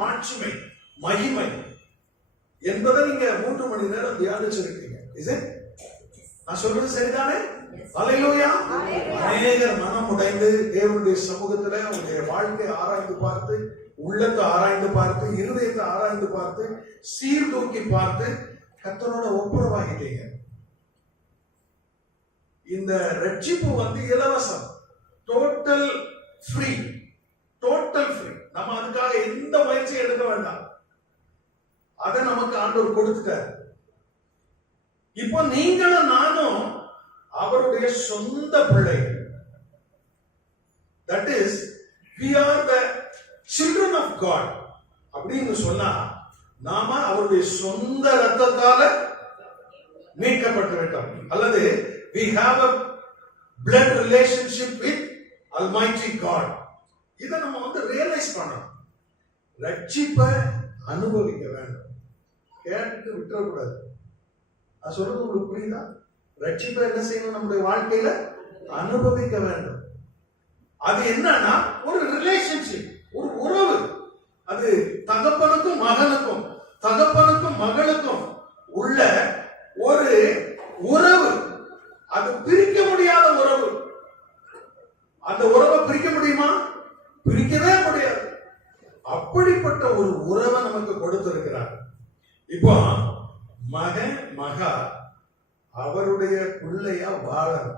மாட்சிமை, மகிமை என்பதை நீங்க 3 மணி நேரம் தியானிச்சிருக்கீங்க. நான் சொல்றது சரிதானே? அல்லேலூயா. அநேகர் மனம் உடைந்து தேவனுடைய சமூகத்துல உங்களுடைய வாழ்க்கையை ஆராய்ந்து பார்த்து, உள்ளத்தை ஆராய்ந்து பார்த்து, இருதயத்தை ஆராய்ந்து பார்த்து, சீர்தூக்கி பார்த்து கர்த்தரோட ஒப்புரவாகிட்டீங்க. இந்த ரட்சிப்பு இலவசம், டோட்டல் ஃப்ரீ, டோட்டல் ஃப்ரீ. நம்ம அதுக்காக எந்த முயற்சியும் எடுக்க வேண்டாம். அதை நமக்கு ஆண்டவர் கொடுத்துட்டார். இப்போ நீங்களும் நானும் அவருடைய சொந்த பிள்ளைகள். That is we are the children of God அப்படின்னு சொன்னா நாம அவருடைய சொந்த ரத்தத்தால மீட்கப்பட்டு விட்டோம். அல்லது we have a blood relationship with Almighty God. இதை நம்ம ரியலைஸ் பண்ணணும். ரட்சிப்பை அனுபவிக்க வேண்டும். கேட்டு விட்டுறக்கூடாது. நான் சொல்றது உங்களுக்கு புரியுதா? ரட்சிப்பை என்ன செய்யணும்? நம்முடைய வாழ்க்கையில அனுபவிக்க வேண்டும். அது என்னன்னா ஒரு ரிலேஷன்ஷிப், ஒரு உறவு. அது தகப்பனுக்கும் மகனுக்கும், தகப்பனுக்கும் மகளுக்கும் உள்ள ஒரு உறவு. அது பிரிக்க முடியாத உறவு. அந்த உறவை பிரிக்க முடியுமா? பிரிக்கவே முடியாது. அப்படிப்பட்ட ஒரு உறவை நமக்கு கொடுத்திருக்கிறார். இப்போ மகன் மகா அவருடைய பிள்ளையா வாழணும்.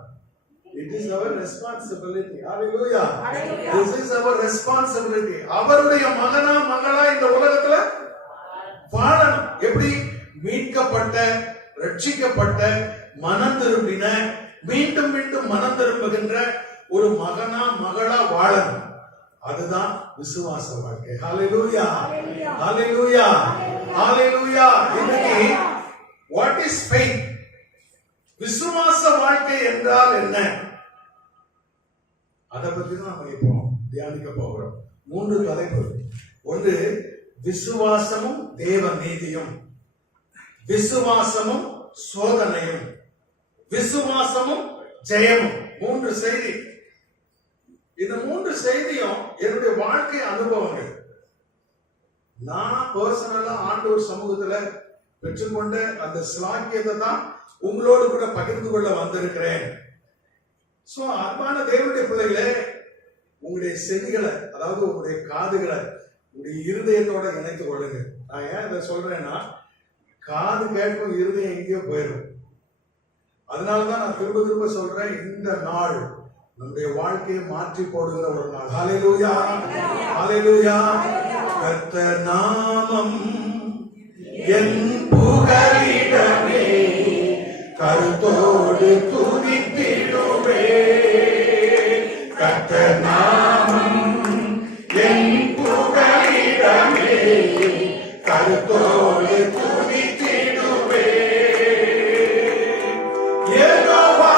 It is our responsibility. Hallelujah. This is our responsibility. அவருடைய மகனா மகளா இந்த உலகத்துல வாழணும். எப்படி? மீட்கப்பட்ட, ரட்சிக்கப்பட்ட, மனம் திரும்பின, மீண்டும் மீண்டும் மனம் திரும்புகின்ற ஒரு மகனா மகளா வாழணும். அதுதான் விசுவாச வாழ்க்கை. ஹalleluya, ஹalleluya, ஹalleluya. இன்னைக்கு what is faith? விசுவாச வாழ்க்கை என்றால் என்ன? அதை பற்றி தான் நம்ம இப்போ தியானிக்க போகிறோம். 3 தலைப்பு. ஒன்று விசுவாசமும் தேவ நீதியும், விசுவாசமும் சோதனையும், விசுவாசமும் ஜெயமும். 3 செய்தி. இந்த 3 செய்தியும் என்னுடைய வாழ்க்கை அனுபவங்கள். நான் பர்சனலா ஆண்டவர் சமூகத்துல பெற்றுக்கொண்ட அந்த ஸ்லாக்கியத்தை தான் உங்களோடு கூட பகிர்ந்து கொள்ள வந்திருக்கிறேன். சோ அன்பான தேவனுடைய பிள்ளைகளே, உங்களுடைய செவிகளை, அதாவது உங்களுடைய காதுகளை உங்களுடைய இருதயத்தோட இணைத்து கொள்ளுங்க. நான் ஏன் இதை சொல்றேன்னா, காது கேட்கும், இருதயம் எங்கேயோ போயிடும். அதனாலதான் நான் திரும்ப திரும்ப சொல்றேன், இந்த நாள் நம்முடைய வாழ்க்கையை மாற்றி போடுகிற ஒரு நாள். ஹalleluya, ஹalleluya. கர்த்தர் நாமம் என் புகலிடமே, கருத்தோடு துதித்திடுவே. கர்த்தர் நாமம் என் புகலிடமே, கருத்தோடு துதித்திடுவே. யெகோவா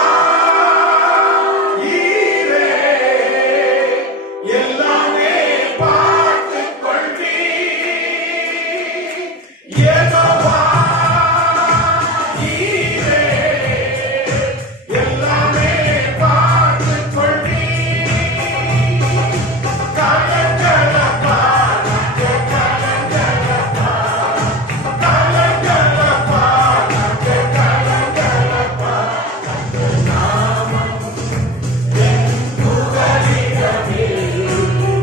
ஈரே, எல்லாமே பார்த்துக் கொள்வீர். யெகோவா ஈரே, எல்லாமே பார்த்துக் கொள்வீர். கலங்கலப்பா, கலங்கலப்பா, கலங்கலப்பா, கலங்கலப்பா. நாமம் என் புகலிடமே,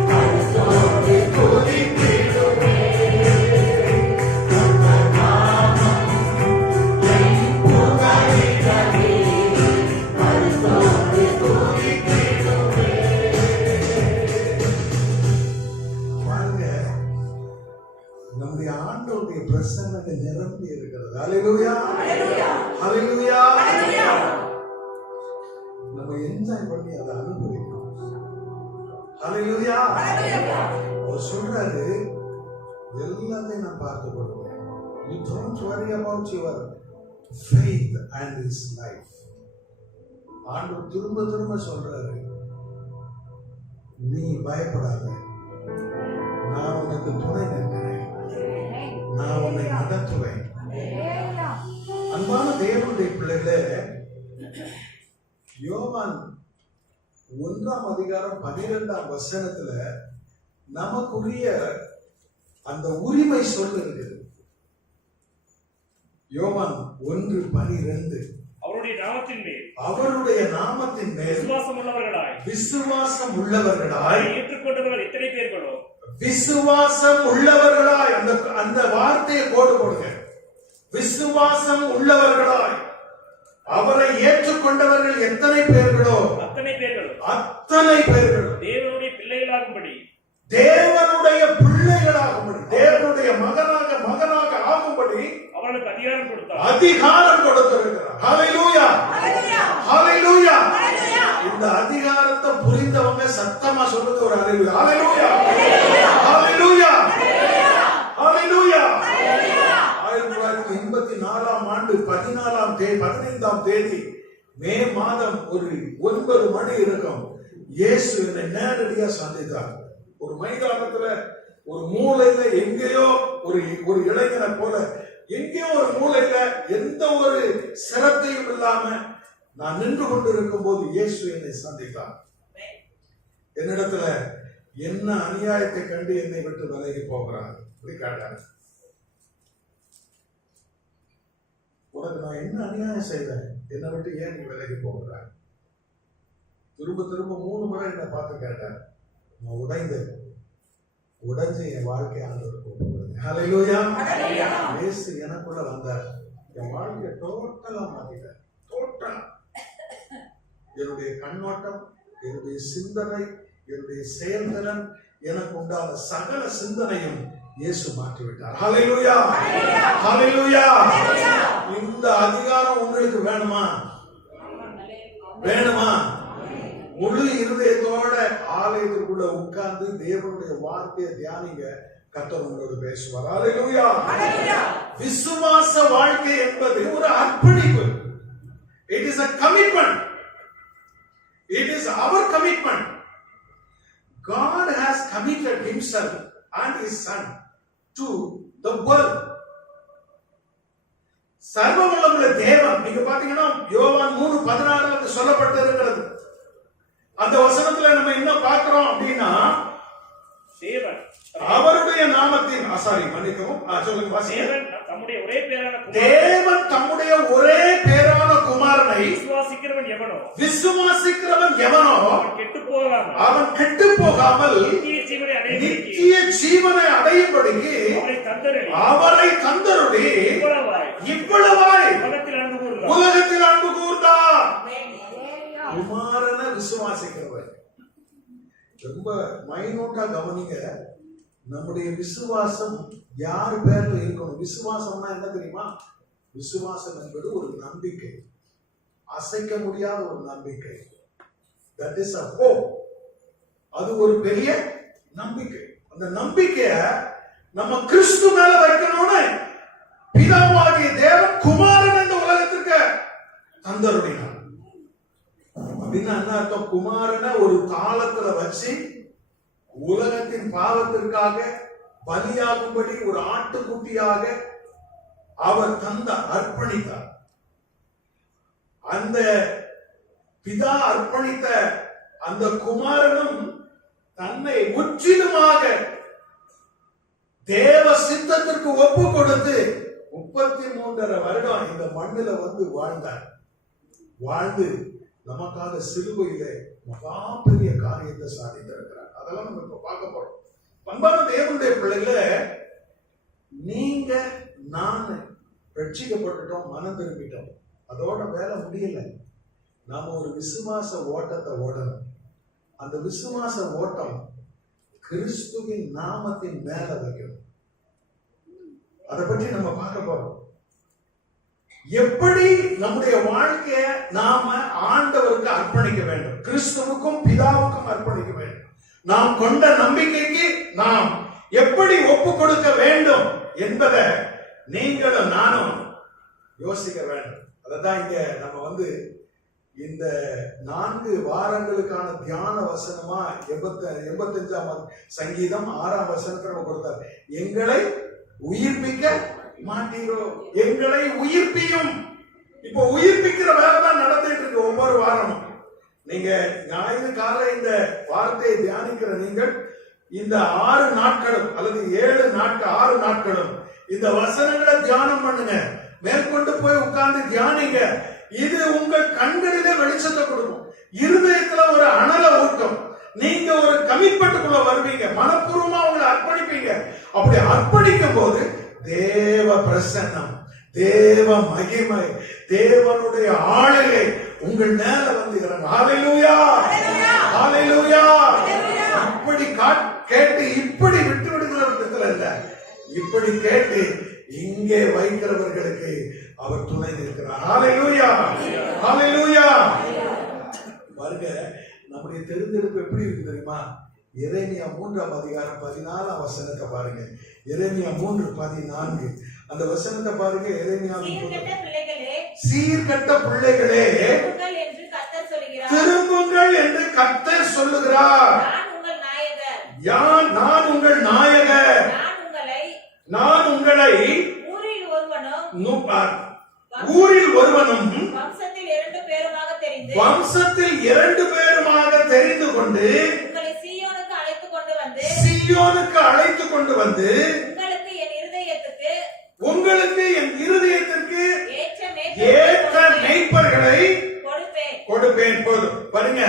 கருத்தோடு துதித்திடுவே. நாமம் என் புகலிடமே, கருத்தோடு துதித்திடுவே. பாருங்க, நம்முடைய ஆண்டவருடைய பிரசன்னத்தை நிரம்பி இருக்கிறது. ஹalleluya, ஹalleluya. நம்ம என்ஜாய் பண்ணி அதை அனுபவிக்கணும். ஹalleluya. அவர் சொல்றாரு, எல்லாத்தையும் நான் பார்த்துக் கொள்வேன். You don't worry about your faith and his life. ஆண்டவர் திரும்ப திரும்ப சொல்றாரு, நீ பயப்படாத, நான் உனக்கு துணை நிற்கிறேன், நான் உன்னை நடத்துவேன். அன்பான தேவனுடைய பிள்ளைகளே, யோவான் 1 அதிகாரம் 12 நமக்குரிய அந்த உரிமை சொல் இருக்குது. யோவான் 1:12 அவருடைய நாமத்தின் மேல் விசுவாசம் உள்ளவர்களாய் ஏற்றுக்கொண்டவர்கள் எத்தனை பேர்களோ, விசுவாசம் உள்ளவர்களாய் அந்த வார்த்தையை கோடு போடுங்க. விசுவாசம் உள்ளவர்களாய் அவரை ஏற்றுக்கொண்டவர்கள் எத்தனை பேர்களோ அத்தனை பேர்களும் தேவனுடைய பிள்ளைகளாகும்படி, தேவனுடைய மகனாக ஆகும்படி அவர்களுக்கு அதிகாரம் கொடுத்திருக்கிறார். ஹல்லேலூயா, ஹல்லேலூயா. இந்த அதிகாரத்தை புரிந்தவங்க சத்தமா சொல்லுங்க ஒரு ஹல்லேலூயா. ஹல்லேலூயா, ஹல்லேலூயா, ஹல்லேலூயா. 1984ஆம் ஆண்டு 15ஆம் தேதி மே மாதம் ஒரு 9 மணி இருக்கும். இயேசு என்னை நேரடியா சந்தித்தார். ஒரு மைதானத்துல ஒரு மூலையில எங்கேயோ ஒரு இளைஞனை போல எங்கேயோ ஒரு மூலையில எந்த ஒரு சிரத்தையும் இல்லாம நான் நின்று கொண்டிருக்கும் போது இயேசு என்னை சந்தித்தார். என்னிடத்துல என்ன அநியாயத்தை கண்டு என்னை விட்டு விலகி போகிறார் அப்படி கேட்டார். உனக்கு நான் என்ன அநியாயம் செய்தேன், என்னை விட்டு ஏன் நீ விலகி போகிறார்? திரும்ப 3 முறை என்னை பார்த்து கேட்டார். நான் உடைஞ்சு என் வாழ்க்கை ஆண்டவருக்கு ஒப்புக்கொடுங்க. ஹல்லேலூயா. இயேசு எனக்குள்ள வந்தார். என் வாழ்க்கையை டோட்டலா மாத்திட்டார். டோட்டலா என்னுடைய கண்ணோட்டம், என்னுடைய சிந்தனை, என்னுடைய செயல்திறன், எனக்கு உண்டான சகல சிந்தனையும் இயேசு மாற்றிவிட்டார். ஹல்லேலூயா, ஹல்லேலூயா. இந்த அதிகாரம் உங்களுக்கு வேணுமா? முழு இருதயத்தோட ஆலயத்துக்குள்ள உட்கார்ந்து தேவனுடைய வார்த்தையை தியானிங்க. கர்த்தர் உங்களோடு பேசுவார். ஹல்லேலூயா. விசுவாச வாழ்க்கை என்பது ஒரு அர்ப்பணிப்பு. It is a commitment. It is our commitment. God has committed himself and his son to the world. சர்வவல்லமுள்ள தேவன், நீங்க பாத்தீங்கன்னா யோவான் 3:16 சொல்லப்பட்டிருக்கிறது. அந்த வசனத்துல நம்ம என்ன பார்க்கிறோம் அப்படின்னா, தேவன் அவருடைய நாமத்தின் மன்னிக்கவும் சொல்லுங்க வாசிங்க. தேவன் தம்முடைய ஒரே பேரான குமாரனை விசுவாசிக்கிறவன் எவனோ அவன் கெட்டு போகாமல் நித்திய ஜீவனை அடையும்படிக்கு அவரை தந்தருளி இவ்வளவாய் உலகத்தில் அன்பு கூர்ந்தார். குமாரனை விசுவாசிக்கிறவர். ரொம்ப மைனூட்டா கவனிங்க. நம்முடைய விசுவாசம் யார் பேர்ல இருக்கணும்? விசுவாசம்னா என்ன தெரியுமா? விசுவாசம் என்பது ஒரு நம்பிக்கை, அசைக்க முடியாத ஒரு நம்பிக்கை. That is a hope. அது ஒரு பெரிய நம்பிக்கை. அந்த நம்பிக்கைய நம்ம கிறிஸ்து மேல வைக்கணும்னு பிதாவாகிய தேவன் குமாரன் இந்த உலகத்துக்கு தந்தருளினார். அப்படின்னா என்ன அர்த்தம்? குமாரனை ஒரு காலத்துல வச்சு உலகத்தின் பாவத்திற்காக பலியாகும்படி ஒரு ஆட்டுக்குட்டியாக அவர் அர்ப்பணித்தார். அந்த பிதா அர்ப்பணித்த அந்த குமாரனும் தன்னை முற்றிலுமாக தேவ சித்தத்திற்கு ஒப்பு கொடுத்து 33.5 வருடம் இந்த மண்ணில வந்து வாழ்ந்து நமக்காக சிலுவையில மகா பெரிய காரியத்தை சாதித்திருக்கிறார். அதெல்லாம் நம்ம இப்ப பார்க்க போறோம். அன்பான தேவனுடைய பிள்ளைகளே, நீங்க நான் ரட்சிக்கப்பட்டுட்டோம், மனம் திரும்பிட்டோம், அதோட வேலை முடியல. நாம ஒரு விசுவாச ஓட்டத்தை ஓடணும். அந்த விசுவாச ஓட்டம் கிறிஸ்துவின் நாமத்தின் மேல வைக்கணும். அதை பற்றி நம்ம பார்க்க போறோம். எப்படி நம்முடைய வாழ்க்கைய நாம ஆண்டவருக்கு அர்ப்பணிக்க வேண்டும், கிறிஸ்துவுக்கும் பிதாவுக்கும் அர்ப்பணிக்க வேண்டும். நாம் கொண்ட நம்பிக்கைக்கு நாம் எப்படி ஒப்பு கொடுக்க வேண்டும் என்பதை நீங்களும் நானும் யோசிக்க வேண்டும். அதான் இங்க நம்ம இந்த 4 வாரங்களுக்கான தியான வசனமா 85ஆம் சங்கீதம் 6ஆம் வசனத்தை நம்ம கொடுத்தார். எங்களை உயிர்ப்பிக்க மாட்டீரோ, எங்களை உயிர்ப்பியும். இப்போ உயிர்ப்பிக்கிற வேலை தான் நடந்துட்டு இருக்கு ஒவ்வொரு வாரமும். நீங்க ஞாயிறு காலை இந்த வார்த்தையை தியானிக்கிற நீங்கள் இந்த 6 நாட்களும் அல்லது 6 நாட்களும் இந்த வசனங்களை தியானம் பண்ணுங்க. மேற்கொண்டு போய் உட்கார்ந்து தியானிங்க. இது உங்கள் கண்களிலே வெளிச்சத்தை கொடுக்கும், இருதயத்துல ஒரு அனல ஊட்டும். நீங்க ஒரு கமிட்மெண்ட்டுக்குள்ள வருவீங்க, மனப்பூர்வமா உங்களை அர்ப்பணிப்பீங்க. அப்படி அர்ப்பணிக்கும் போது தேவ பிரசன்னம், தேவ மகிமை, தேவனுடைய ஆளுகை உங்கள் மேல வந்து இறங்கும். ஹல்லேலூயா, ஹல்லேலூயா. இப்படி கேட்டு இப்படி விட்டு விடுகிற விதத்துல இல்ல, இப்படி கேட்டு இங்கே வைக்கிறவர்களுக்கு அவர் துணை நிற்கிறார். ஹல்லேலூயா, ஹல்லேலூயா. பாருங்க, நம்முடைய தெரிந்தெடுப்பு எப்படி இருக்கு தெரியுமா? எரேமியா 3ஆம் அதிகாரம் 14ஆம் வசனத்தை பாருங்க. எரேமியா 3:14 அந்த வசனத்தை பாருங்க. எரேமியா சீர்கெட்ட பிள்ளைகளே திரும்புங்கள் என்று கர்த்தர் சொல்லுகிறார். நான் உங்கள் நாயகர். நான் உங்களை ஊரில் ஒருவனும் வம்சத்தில் 2 பேருமாக தெரிந்து கொண்டு சீயோனுக்கு அழைத்து கொண்டு வந்து உங்களுக்கு என் இருதயத்திற்கு ஏற்ற மேய்ப்பர்களை கொடுப்பேன். போதும் பாருங்க,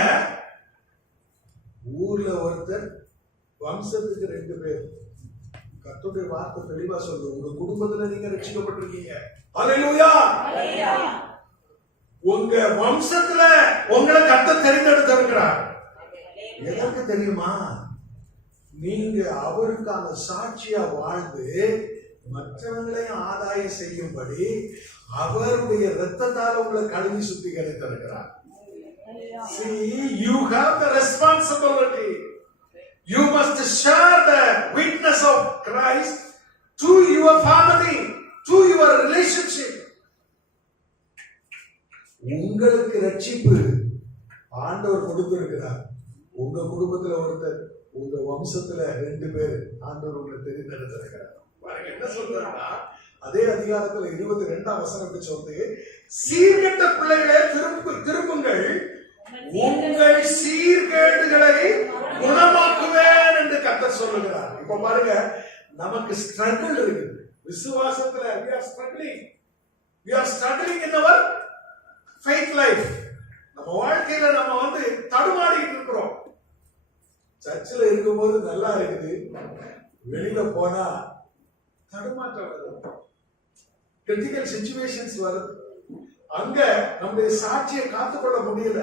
ஊர்ல ஒருத்தர், வம்சத்துக்கு 2 பேர். கர்த்தருடைய வார்த்தை தெளிவா சொல்லுது, உங்க குடும்பத்துல நீங்க ரட்சிக்கப்பட்டிருக்கீங்க. ஹல்லேலூயா. உங்க வம்சத்துல உங்களை கர்த்தர் தெரிந்தெடுத்திருக்கிறார். எதற்கு தெரியுமா? நீங்க அவருக்கான சாட்சியா வாழ்ந்து மற்றவங்களையும் ஆதாயம் செய்யும்படி அவருடைய இரத்தத்தால் உங்களை கழுவி சுத்திகரித்திருக்கிறார். See, you have the responsibility. You must share the witness of Christ to your family, to your relationship. உங்களுக்கு ரட்சிப்பு ஆண்டவர் கொடுத்திருக்கிறார். உங்க குடும்பத்துல ஒருத்தர், உங்க வம்சத்துல 2 பேர் ஆண்டவர் உங்களை தெரிந்தெடுத்திருக்கிறார். என்ன சொல்றாருன்னா, அதே அதிகாரத்துல 22ஆம் வசனத்தை சொல்லுது, சீர்கெட்ட பிள்ளைகளே திரும்புங்கள், உங்கள் சீர்கேடுகளை குணமாக்குவேன் என்று கர்த்தர் சொல்லுகிறார். இப்ப பாருங்க, நமக்கு ஸ்ட்ரகிள் இருக்கு விசுவாசத்துல. we are struggling in our faith life. நம்ம வாழ்க்கையில நம்ம தடுமாறிட்டு இருக்கிறோம். சர்ச்சில் இருக்கும்போது நல்லா இருக்குது, வெளியில போனா தடுமாற்றம் வருது, கிரிட்டிக்கல் சிச்சுவேஷன்ஸ் வருது. அங்க நம்முடைய சாட்சியை காத்துக்கொள்ள முடியல,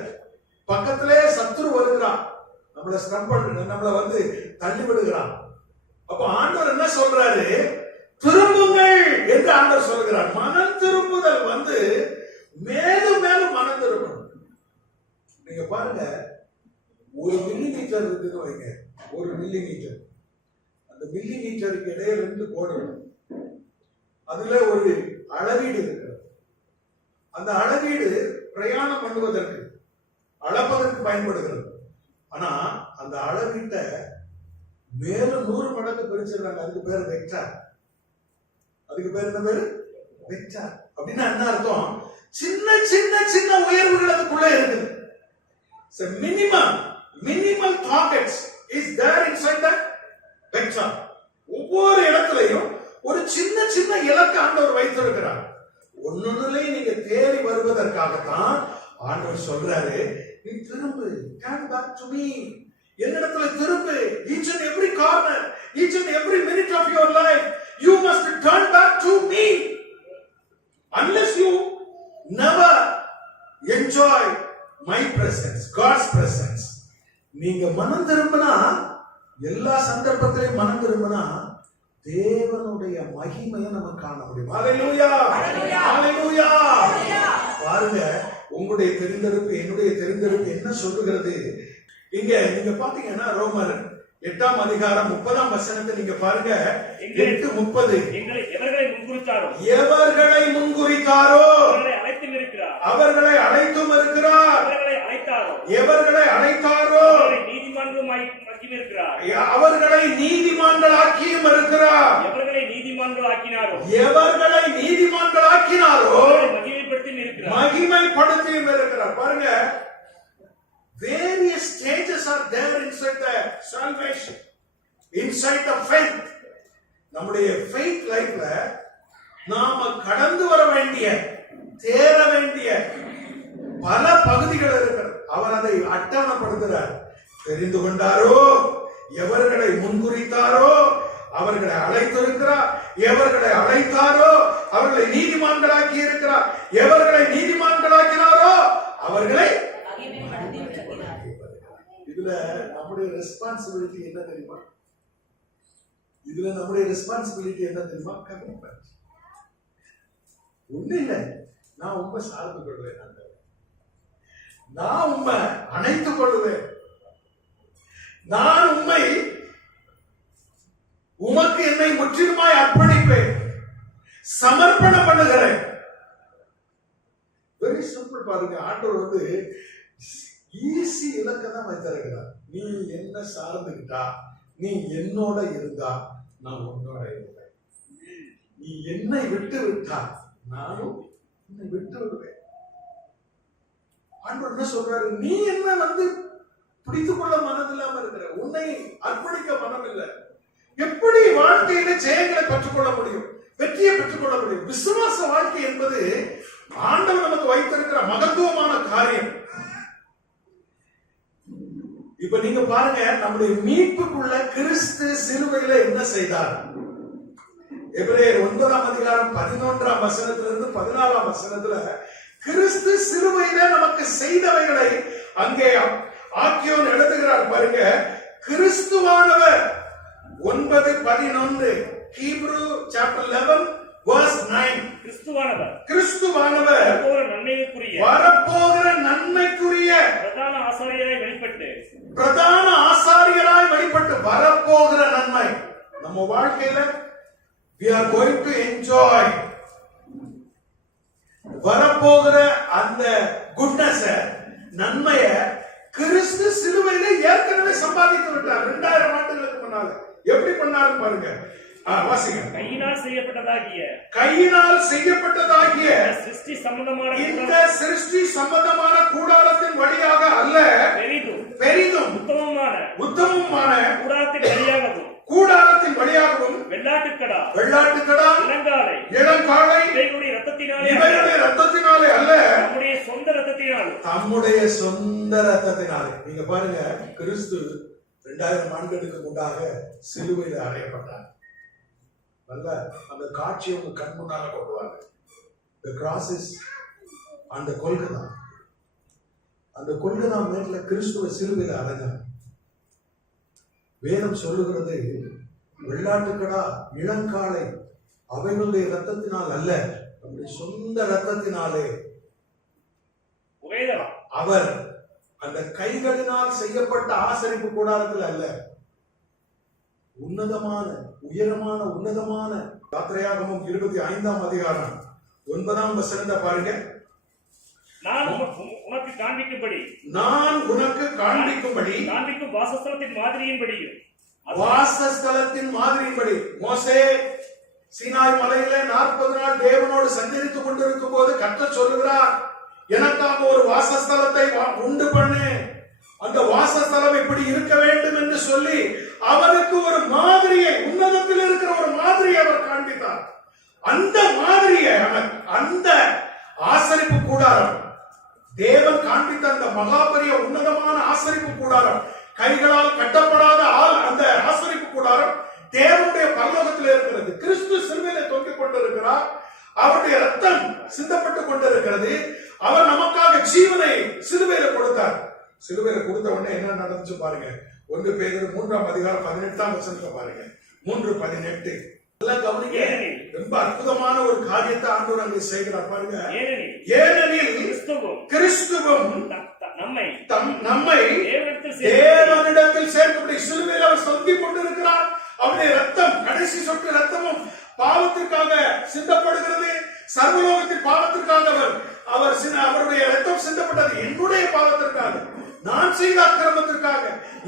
பக்கத்திலே சத்துரு வருகிறான், நம்மளை தள்ளி விடுகிறான். அப்ப ஆண்டவர் என்ன சொல்றாரு? திரும்புங்கள் என்று ஆண்டவர் சொல்கிறார். மனம் திரும்புதல் மேலும் மேலும் மனம் திரும்பணும். நீங்க பாருங்க, 1 மில்லிமீட்டர் இருக்குன்னு வைங்க, 1 மில்லிமீட்டர். அந்த மில்லிமீட்டருக்கு இடையே 2 கோடுகள், அதுல ஒரு அளவீடு இருக்கிறது. அந்த அளவீடு பிரயாணம் பண்ணுவதற்கு, அளப்பதற்கு பயன்படுகிறது. ஆனா அந்த அளவீட்டை மேலும் 100 மடங்கு பிரிச்சிருக்காங்க. அதுக்கு பேர் வெக்டார். அதுக்கு பேர் என்ன பேரு? வெக்டார். அப்படின்னா என்ன அர்த்தம்? சின்ன சின்ன சின்ன உயர்வுகள் அதுக்குள்ள இருக்குது. So minimal targets is there inside that vector. ஒவ்வொரு இடத்துலயும் ஒரு சின்ன சின்ன இலக்கு ஆண்டவர் வைத்திருக்கிறார். ஒன்னொன்னுலயும் நீங்க தேடி வருவதற்காகத்தான் ஆண்டவர் சொல்றாரு, நீ திரும்பு, turn back to me. என்னிடத்துல திரும்பு. Each and every corner, each and every minute of your life, you must turn back to me. Unless you never enjoy my presence, God's presence. நீங்க மனம் திரும்பினா, எல்லா சந்தர்ப்பத்திலையும் மனம் திரும்பினா தேவனுடைய மகிமையை நம்ம காண முடியும். ஹல்லேலூயா, ஹல்லேலூயா. பாருங்க, உங்களுடைய தெரிந்தெடுப்பு, என்னுடைய தெரிந்தெடுப்பு என்ன சொல்லுகிறது? இங்க நீங்க பாத்தீங்கன்னா ரோமர் 8ஆம் அதிகாரம் 30ஆம் வசனத்தை நீங்க பாருங்க. 8:30. எவர்களை முன்குறித்தாரோ அவர்களை அழைத்தும் இருக்கிறார். எவர்களை அழைத்தாரோ அவர்களை நீதிமான்களாக்கியும் இருக்கிறார். எவர்களை நீதிமான்களாக்கினாரோ மகிமைப்படுத்தியும் இருக்கிறார். பாருங்க, various stages are there inside the salvation. Inside the faith. நம்முடைய ஃபெய்த் லைஃப்ல நாம கடந்து வர வேண்டிய, தேர வேண்டிய பல பகுதிகள் இருக்கிறது. அவர் அதை அட்டவணைப்படுத்துகிறார். தெரிந்து கொண்டாரோ, எவர்களை முன்குறித்தாரோ அவர்களை அழைத்திருக்கிறார். எவர்களை அழைத்தாரோ அவர்களை நீதிமான்களாக்கி இருக்கிறார். எவர்களை நீதிமான்களாக்கினாரோ அவர்களை. இதுல நம்முடைய ரெஸ்பான்சிபிலிட்டி என்ன தெரியுமா? இதுல நம்முடைய ரெஸ்பான்சிபிலிட்டி என்ன தெரியுமா? கமிட்மெண்ட். ஒண்ணு இல்லை, நான் உண்மை சார்ந்து கொள்வேன், நான் உண்மை அணைத்துக் கொள்வேன், நான் உண்மை உமக்கு என்னை முற்றிலுமாய் அர்ப்பணிப்பேன், சமர்ப்பணம் பண்ணுகிறேன். Very simple. பாருங்க, ஆண்டவர் வந்து ஈஸி இலக்கம் தான் வைத்திருக்கிறார். நீ என்ன சார்ந்துகிட்டா, நீ என்னோட இருந்தா நான் உன்னோட இருப்பேன். நீ என்னை விட்டு விட்டா நானும் என்னை விட்டு விடுவேன். ஆண்டவர் என்ன சொல்றாரு? நீ என்ன வந்து பிடித்துக் கொள்ள மனம் இல்லாம இருக்கிற, உன்னை அர்ப்பணிக்க மனம் இல்லை. எப்படி வாழ்க்கையில ஜெயங்களை பெற்றுக்கொள்ள முடியும், வெற்றியை பெற்றுக்கொள்ள முடியும்? விசுவாச வாழ்க்கை என்பது ஆண்டவர் நமக்கு வைத்திருக்கிற மகத்துவமான காரியம். இப்ப நீங்க பாருங்க, நம்முடைய மீட்புக்குள்ள கிறிஸ்து சிலுவையில என்ன செய்தார்? எபிரேயர் 9ஆம் அதிகாரம் 11ஆம் வசனத்திலிருந்து 14ஆம் வசனத்துல கிறிஸ்து சிலுவையில நமக்கு செய்தவைகளை அங்கே ஆக்கியோன் எழுதுகிறார். பாருங்க, கிறிஸ்துவானவர் 9:11 ஹீப்ரூ சாப்டர் 11 verse 9. கிறிஸ்துவானவர் வரப்போகிற நன்மைக்குரிய பிரதான ஆசாரியராய் வெளிப்பட்டு வரப்போகிற நன்மை நம்ம வாழ்க்கையில we are going to enjoy. வரப்போகிற அந்த குட்னஸ், நன்மைய கிறிஸ்து சிலுவையில ஏற்கனவே சம்பாதித்து விட்டார் 2000 ஆண்டுகளுக்கு முன்னால. எப்படி பண்ணாரு பாருங்க, வாசிங்க. கையினால் செய்யப்பட்டதாகிய சிருஷ்டி சம்பந்தமான இந்த சிருஷ்டி சம்பந்தமான கூடாரத்தின் வழியாக அல்ல, பெரிதும் உத்தமமான கூடாரத்தின் வழியாகவும் வெள்ளாட்டுக்கடா இளங்காளை இவருடைய ரத்தத்தினாலே அல்ல, தம்முடைய சொந்த ரத்தத்தினாலே. நீங்க பாருங்க, கிறிஸ்து 2000 ஆண்டுகளுக்கு முன்னாக சிலுவையில் அறையப்பட்டார். நல்ல அந்த காட்சி உங்க கண் முன்னால கொண்டு வாங்க. The cross is on the Golgotha. அந்த கொல்கதா மேட்ல கிறிஸ்துவ சிலுவையில் அறைந்தார். வேதம் சொல்லுகிறது, வெள்ளாட்டுக்கடா இளங்காளை அவைகளுடைய ரத்தத்தினால் அல்ல, நம்முடைய சொந்த ரத்தத்தினாலே. அவர் அந்த கைகளினால் செய்யப்பட்ட ஆசரிப்பு கூடாரத்தில் அல்ல, உன்னதமான உயரமான உன்னதமான யாத்திரையாகமம் 25ஆம் அதிகாரம் 9ஆம் வசனத்தை பாருங்க. நான் உனக்கு காண்பிக்கும்படி காண்பிக்கும் வாசஸ்தலத்தின் மாதிரியின்படி மோசே சீனாய் மலையில 40 நாள் தேவனோடு சஞ்சரித்துக் கொண்டிருக்கும் போது கர்த்தர் சொல்லுகிறார், எனக்காக ஒரு வாசஸ்தலத்தை உண்டு பண்ணு, அந்த வாசஸ்தலம் இப்படி இருக்க வேண்டும் என்று சொல்லி அவருக்கு ஒரு மாதிரியை, உன்னதத்தில் இருக்கிற ஒரு மாதிரியை அவர் காண்பித்தார். அந்த மாதிரியை, அந்த ஆசரிப்பு கூடாரம், தேவன் காண்பித்த அந்த மகாபரிய உன்னதமான ஆசரிப்பு கூடாரம், கைகளால் கட்டப்படாத அந்த ஆசரிப்பு கூடாரம் தேவனுடைய பரலோகத்தில் இருக்கிறது. கிறிஸ்து சிலுவையிலே தொங்கிக் கொண்டிருக்கிறார், அவருடைய ரத்தம் சிந்தப்பட்டுக் கொண்டிருக்கிறது. அவர் நமக்காக ஜீவனை சிலுவையில கொடுத்தார். சிலுவையில கொடுத்த உடனே என்ன நடந்துச்சு பாருங்க. 1 பேதுரு 3ஆம் அதிகாரம் 18ஆம் வசனத்தை பாருங்க. 3:18. எல்லாம் கவனிங்க. ரொம்ப அற்புதமான ஒரு காரியத்தை ஆண்டவர் அங்கே செய்கிறார் பாருங்க. ஏனெனில் கிறிஸ்துவும் நம்மை தேவனிடத்தில் சேர்க்கப்படி சிலுவையில் அவர் தொங்கிக் கொண்டிருக்கிறார். அவருடைய ரத்தம், கடைசி சொட்டு ரத்தமும் பாவத்திற்காக சிந்தப்படுகிறது. சர்வலோகத்தின் பாவத்திற்காக அவருடைய ரத்தம் சிந்தப்பட்டது என்னுடைய பாவத்திற்காக, நான் செய்த அக்கிரமத்திற்காக,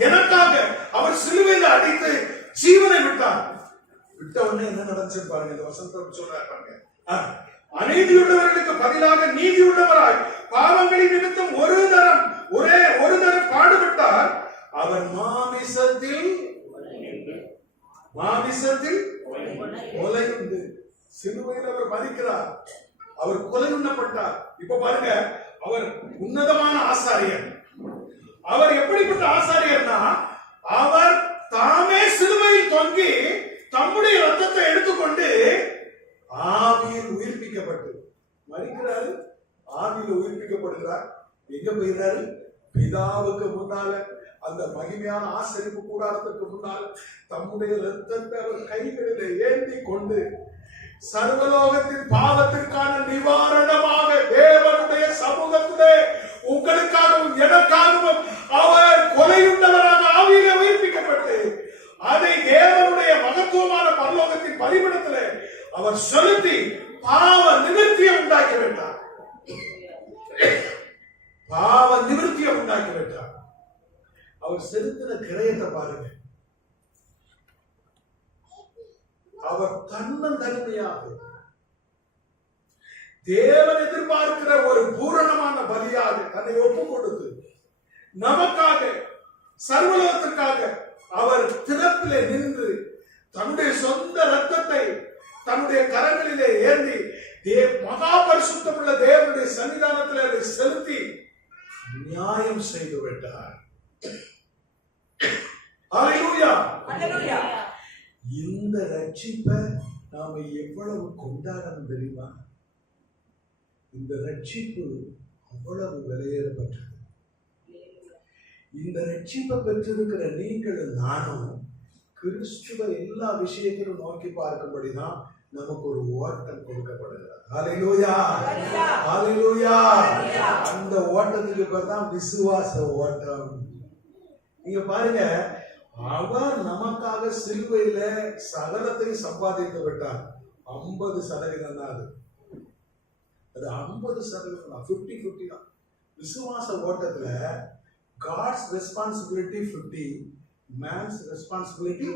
எனக்காக அவர் சிலுவையில் அடித்து ஜீவனை விட்டார். விட்ட உடனே என்ன நடந்துச்சு பாருங்க. இந்த வசனத்தை சொல்றாரு பாருங்க. அநீதியுள்ளவர்களுக்கு பதிலாக நீதியுள்ளவராய் பாவங்களின் நிமித்தம் ஒரு தரம் பாடுபட்டார். அவர் மாமிசத்தில் மாமிசத்தில் கொலை உண்டு. சிலுவையில் அவர் மரிக்கிறார், அவர் கொலை உண்ணப்பட்டார். இப்ப பாருங்க, அவர் உன்னதமான ஆசாரியர். அவர் எப்படிப்பட்ட ஆசாரியர்னா, அவர் தாமே சிலுவையில் தொங்கி தம்முடைய ரத்தத்தை எடுத்துக்கொண்டு ஆவியில் உயிர்ப்பிக்கப்பட்டு மரிக்கிறாரு, ஆவியில் உயிர்ப்பிக்கப்படுகிறார். எங்க போயிறாரு? பிதாவுக்கு முன்னால, அந்த மகிமையான ஆசரிப்பு கூடாரத்துக்கு முன்னால் தம்முடைய ரத்தத்தை அவர் கைகளிலே ஏந்தி கொண்டு சர்வலோகத்தின் பாவத்திற்கான நிவாரணமாக தேவனுடைய சமூகத்திலே உங்களுக்காகவும் எனக்காகவும் அவர் கொலையுண்டவராக ஆவியிலே உயிர்ப்பிக்கப்பட்டு அதை தேவனுடைய மகத்துவமான பரலோகத்தின் பலிபீடத்திலே அவர் செலுத்தி பாவ நிவர்த்தியை உண்டாக்கி விட்டார். பாவ நிவர்த்தியை உண்டாக்கி விட்டார். அவர் செலுத்தின கிரயத்தை பாருங்க. அவர் தன்னந்தனிமையாக தேவன் எதிர்பார்க்கிற ஒரு பூரணமான பலியாக தன்னை ஒப்பு கொடுத்து நமக்காக சர்வலோகத்திற்காக அவர் திறப்பிலே நின்று தன்னுடைய சொந்த ரத்தத்தை தன்னுடைய கரங்களிலே ஏந்தி மகா பரிசுத்தமுள்ள தேவனுடைய சன்னிதானத்தில் அதை செலுத்தி நியாயம் செய்து விட்டார். ஹல்லேலூயா. இந்த ரட்சிப்பை நாம எவ்வளவு கொண்டாடணும் தெரியுமா? இந்த ரட்சிப்பு அவ்வளவு விலையேறப்பட்டது. இந்த ரட்சிப்பை பெற்றிருக்கிற நீங்களும் நானும் கிறிஸ்துவ எல்லா விஷயத்திலும் நோக்கி பார்க்கும்படிதான் நமக்கு ஒரு ஓட்டம் கொடுக்கப்படுகிறது. ஹல்லேலூயா, ஹல்லேலூயா. அந்த ஓட்டத்துக்கு பேர் தான் விசுவாச ஓட்டம். நீங்க பாருங்க, அவர் நமக்காக சிலுவையில சகலத்தை சம்பாதித்து விட்டார். 50% தான் அது. அது 50% தான், 50-50 தான். விசுவாச ஓட்டத்துல God's responsibility 50, man's responsibility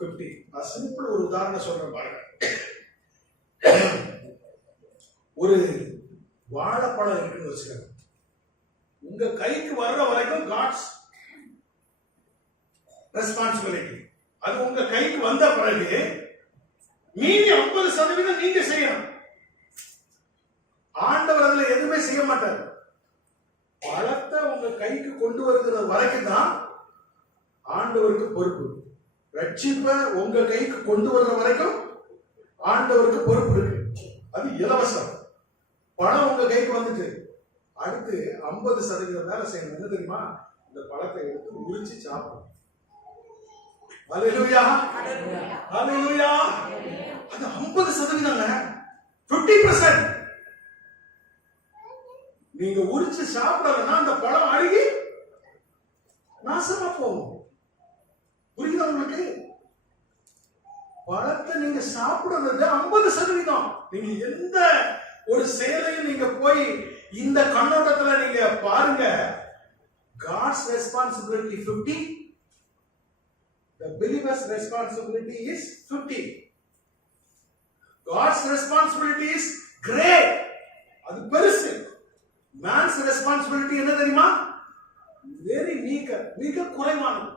50. நான் சிம்பிள் ஒரு உதாரணம் சொல்றேன் பாருங்க. ஒரு வாழைப்பழம் இருக்குன்னு வச்சுக்கோங்க. உங்க கைக்கு வர்ற வரைக்கும் காட்ஸ் ரெஸ்பான்சிபிலிட்டி. அது உங்க கைக்கு வந்த பிறகு மீதி 50% நீங்க செய்யணும். ஆண்டவர் அதுல எதுவுமே செய்ய மாட்டார். பழத்தை உங்க கைக்கு கொண்டு வருகிற வரைக்கும் தான் ஆண்டவருக்கு பொறுப்பு. ரட்சிப்பை உங்க கைக்கு கொண்டு வர்ற வரைக்கும் ஆண்டவருக்கு பொறுப்பு இருக்கு. அது இலவசம். பணம் உங்க கைக்கு வந்துட்டு அடுத்து 50% வேலை செய்யணும். என்ன தெரியுமா? இந்த பழத்தை எடுத்து உரிச்சு சாப்பிடணும். ஹல்லேலூயா, ஹல்லேலூயா. அது 50%. 50% நீங்க உரிச்சு சாப்பிடலன்னா அந்த பழம் அழுகி நாசமா போகும். புரியுதா உங்களுக்கு? பழத்தை நீங்க சாப்பிடுறது 50%. நீங்க எந்த ஒரு செயலையும் நீங்க போய் இந்த கண்ணோட்டத்துல நீங்க பாருங்க. God's responsibility 50, the believer's responsibility is 50. God's responsibility is great, அது பெருசு. Man's responsibility என்ன தெரியுமா? வெரி மிக குறைவானது,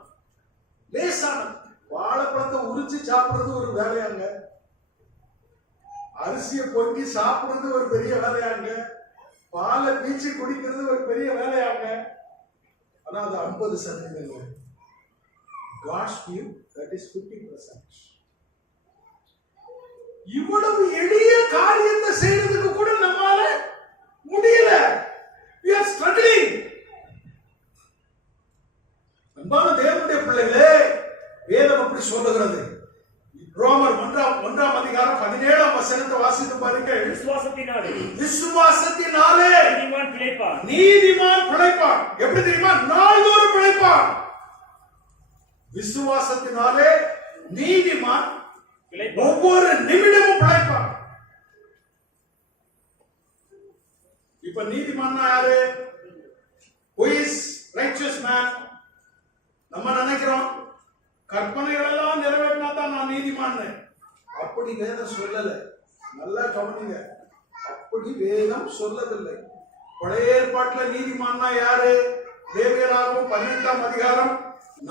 லேசானது. வாழைப்பழத்தை உரிச்சு சாப்பிடுறது ஒரு வேலையாங்க, அரிசியை பொங்கி சாப்பிடுறது ஒரு பெரிய வேலையாங்க, பாலை பீச்சி குடிக்கிறது ஒரு பெரிய வேலையாங்க. ஆனா அது 50%. God's view, that is 50%. இவ்வளவு எளிய காரியத்தை செய்யறதுக்கு கூட நம்மால முடியல. We are struggling. அன்பான தேவனுடைய பிள்ளைகளே, வேதம் அப்படி சொல்லுகிறது. ரோமர் 1-ஆம் அதிகாரம் 17ஆம் வசனத்தை வாசித்து பாருங்கள். விசுவாசத்தினாலே நீதிமான் பிழைப்பான். எப்படி தெரியுமா? நாள்தோறும் பிழைப்பான். விசுவாசத்தினாலே நீதிமான் ஒவ்வொரு நிமிடமும் பிழைப்பான். இப்ப நீதிமான்னா யாரு? Who is righteous man? நம்ம நினைக்கிறோம் கற்பனைகள் எல்லாம் நிறைவேற்றினா தான் நான் நீதிமான். அப்படி வேதம் சொல்லல. நல்லா கவனிங்க, அப்படி வேதம் சொல்லவில்லை. பழைய ஏற்பாட்டில் நீதிமான்னா யாரு? லேவியராகவும் 18ஆம் அதிகாரம்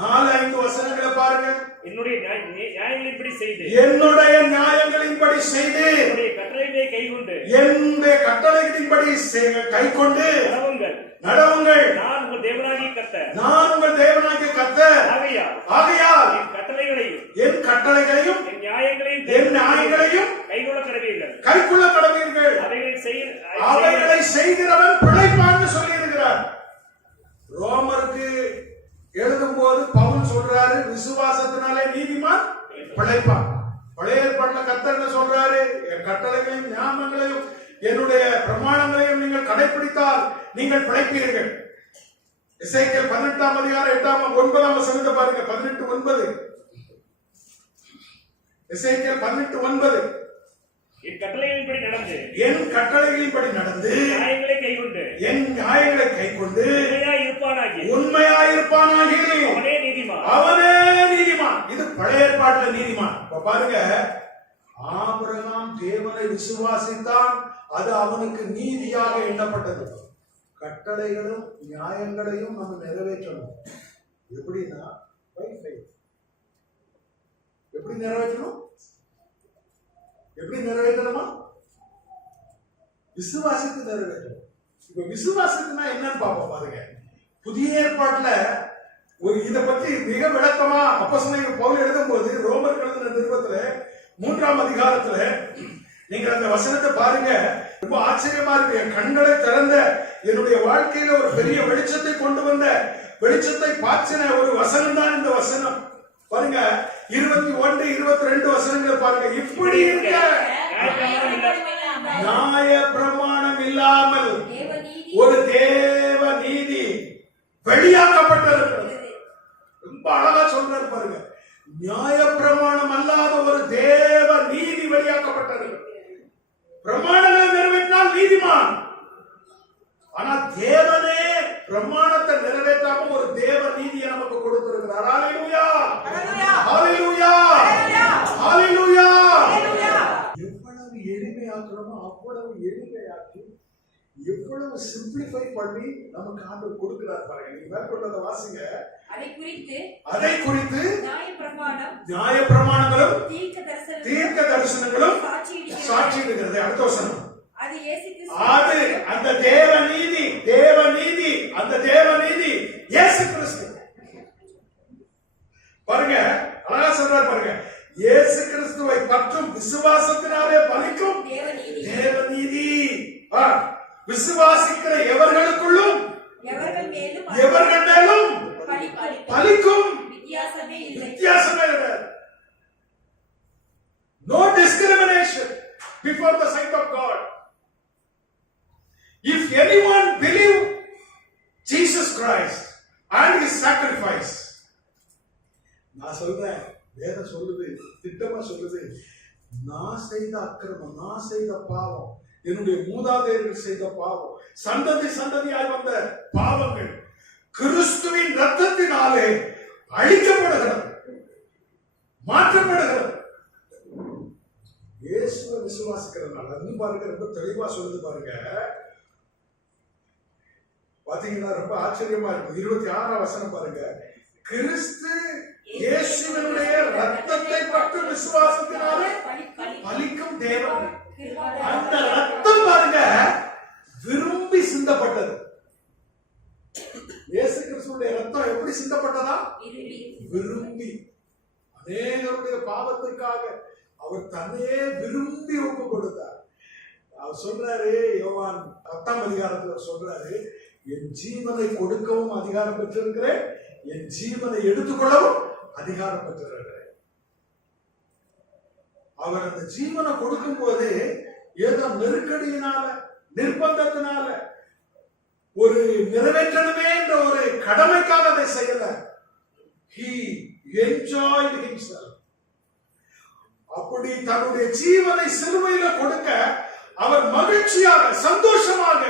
4-5 வசனங்களை பாருங்க. என்னுடைய நியாயங்களின்படி செய்து என்னுடைய நியாயங்களின்படி செய்து என்னுடைய கட்டளைகளை கைக்கொண்டு என்னுடைய கட்டளைகளின்படி கைக்கொண்டு நடவுங்கள். நான் உங்கள் தேவனாகிய கர்த்தர். நான் உங்கள் தேவனாகிய கர்த்தர். ஆகையால் என் கட்டளைகளையும் என் நியாயங்களையும் கைக்கொள்ள கடவீர்கள். அவைகளை செய்கிறவன் பிழைப்பான்னு சொல்லி இருக்கிறார். ரோமருக்கு எழுதும் போது பவுல் சொல்றாரு, விசுவாசத்தினாலே நீதிமான் பிழைப்பான். பழைய ஏற்பாட்டுல கர்த்தர் என்ன சொல்றாரு? என் கட்டளைகளையும் ஞானங்களையும் என்னுடைய பிரமாணங்களையும் நீங்கள் கடைபிடித்தால் நீங்கள் பிழைப்பீர்கள். எசேக்கியேல் 18ஆம் அதிகாரம் 8-9 வசனத்தை பாருங்க. 18:9. எசேக்கியேல் 18:9. என் கட்டளைகளின்படி நடந்து என் நியாயங்களை கைக்கொண்டு உண்மையாயிருப்பானாகி அவனே நீதிமான். இது பழைய ஏற்பாட்டுல நீதிமான். இப்ப பாருங்க, ஆபிரகாம் தேவனை விசுவாசித்தான், அது அவனுக்கு நீதியாக எண்ணப்பட்டது. கட்டளைகளும் நியாயங்களையும் நம்ம நிறைவேற்றணும். எப்படின்னா எப்படி நிறைவேற்றணும்? எப்படி நிறைவேற்றணுமா? விசுவாசித்து நிறைவேற்றணும். இப்ப விசுவாசத்துனா என்னன்னு பாப்போம். பாருங்க, புதிய ஏற்பாட்டுல ஒரு இத பத்தி மிக விளக்கமா அப்போஸ்தலனாகிய பவுல் எழுதும் போது ரோமர் எழுதின நிருபத்துல 3ஆம் அதிகாரத்துல நீங்க அந்த வசனத்தை பாருங்க. ரொம்ப ஆச்சரியமா இருக்கு. என் கண்களை திறந்த, என்னுடைய வாழ்க்கையில ஒரு பெரிய வெளிச்சத்தை கொண்டு வந்த, வெளிச்சத்தை பாய்ச்சின ஒரு வசனம் தான் இந்த வசனம். பாருங்க, 21, 22 வசனங்களை பாருங்க. இப்படி இருக்க நியாய பிரமாணம் இல்லாமல் ஒரு தேவ நீதி வெளியாக்கப்பட்டிருக்கிறது. ரொம்ப அழகா சொல்றாரு பாருங்க. நியாய பிரமாணம் அல்லாத ஒரு தேவ நீதி வெளியாக்கப்பட்டிருக்கிறது. பிரமாணங்களை நிறைவேற்றினால் நீதிமான். ஆனா தேவனே பிரமாணத்தை நிறைவேற்றாம ஒரு தேவ நீதியை நமக்கு கொடுத்திருக்கிறார். ஹalleluya, ஹalleluya, ஹalleluya. எவ்வளவு எளிமையாக்குறோமோ அவ்வளவு எளிமையாக்கி, எவ்வளவு சிம்பிளிஃபை பண்ணி நமக்கு ஆண்டவர் கொடுக்கிறார் பாருங்க. நீங்க மேற்கொண்டத வாசிங்க. அதை குறித்து நியாய பிரமாணங்களும் தீர்க்க தரிசனங்களும் சாட்சியிடுகிறது. அடுத்த வசனம். அது அந்த தேவ நீதி இயேசு கிறிஸ்து. பாருங்க, அழகா சொல்றார் பாருங்க. இயேசு கிறிஸ்துவை பற்றும் விசுவாசத்தினாலே பலிக்கும் தேவ நீதி விசுவாசிக்கிற எவர்களுக்குள்ளும் எவர்கள் மேலும் பலிக்கும். வித்தியாசமே இல்லை. No discrimination before the sight of God. If anyone believe Jesus Christ and his sacrifice, நான் சொல்றேன், வேதம் சொல்லுது, திட்டமா சொல்லுது, நான் செய்த அக்கிரமம், நான் செய்த பாவம், என்னுடைய மூதாதையர்கள் செய்த பாவம், சந்ததியாய் வந்த பாவங்கள் கிறிஸ்துவின் ரத்தத்தினாலே அழிக்கப்படுகிறது, மாற்றப்படுகிறது. இயேசுவை விசுவாசிக்கிறதுனால இன்னும் பாருங்க, ரொம்ப தெளிவா சொல்லுது பாருங்க. பாத்தீங்கன்னா ரொம்ப ஆச்சரியமா இருக்கும். 26ஆம் வசனம் பாருங்க. கிறிஸ்து இயேசுவினுடைய ரத்தத்தை பற்றி விசுவாசத்தினாலே பலிக்கும் தேவன். அந்த ரத்தம் பாருங்க விரும்பி சிந்தப்பட்டது. இயேசு கிறிஸ்துவினுடைய ரத்தம் எப்படி சிந்தப்பட்டதா? விரும்பி. அநேகருடைய பாவத்திற்காக அவர் தன்னையே விரும்பி ஒப்பு கொடுத்தார். அவர் சொல்றாரு, யோவான் 10ஆம் அதிகாரத்துல சொல்றாரு, என் ஜீவனை கொடுக்கவும் அதிகாரம் பெற்றிருக்கிறேன், என் ஜீவனை எடுத்துக்கொள்ளவும் அதிகாரம் பெற்றிருக்கிறேன். அவர் அந்த ஜீவனை கொடுக்கும் போது ஏதோ நெருக்கடியினால, நிர்பந்தத்தினால, ஒரு நிறைவேற்றணுமே என்ற ஒரு கடமைக்காக அதை செய்யல. He enjoyed himself. அப்படி தன்னுடைய ஜீவனை சிலுவையில கொடுக்க அவர் மகிழ்ச்சியாக, சந்தோஷமாக,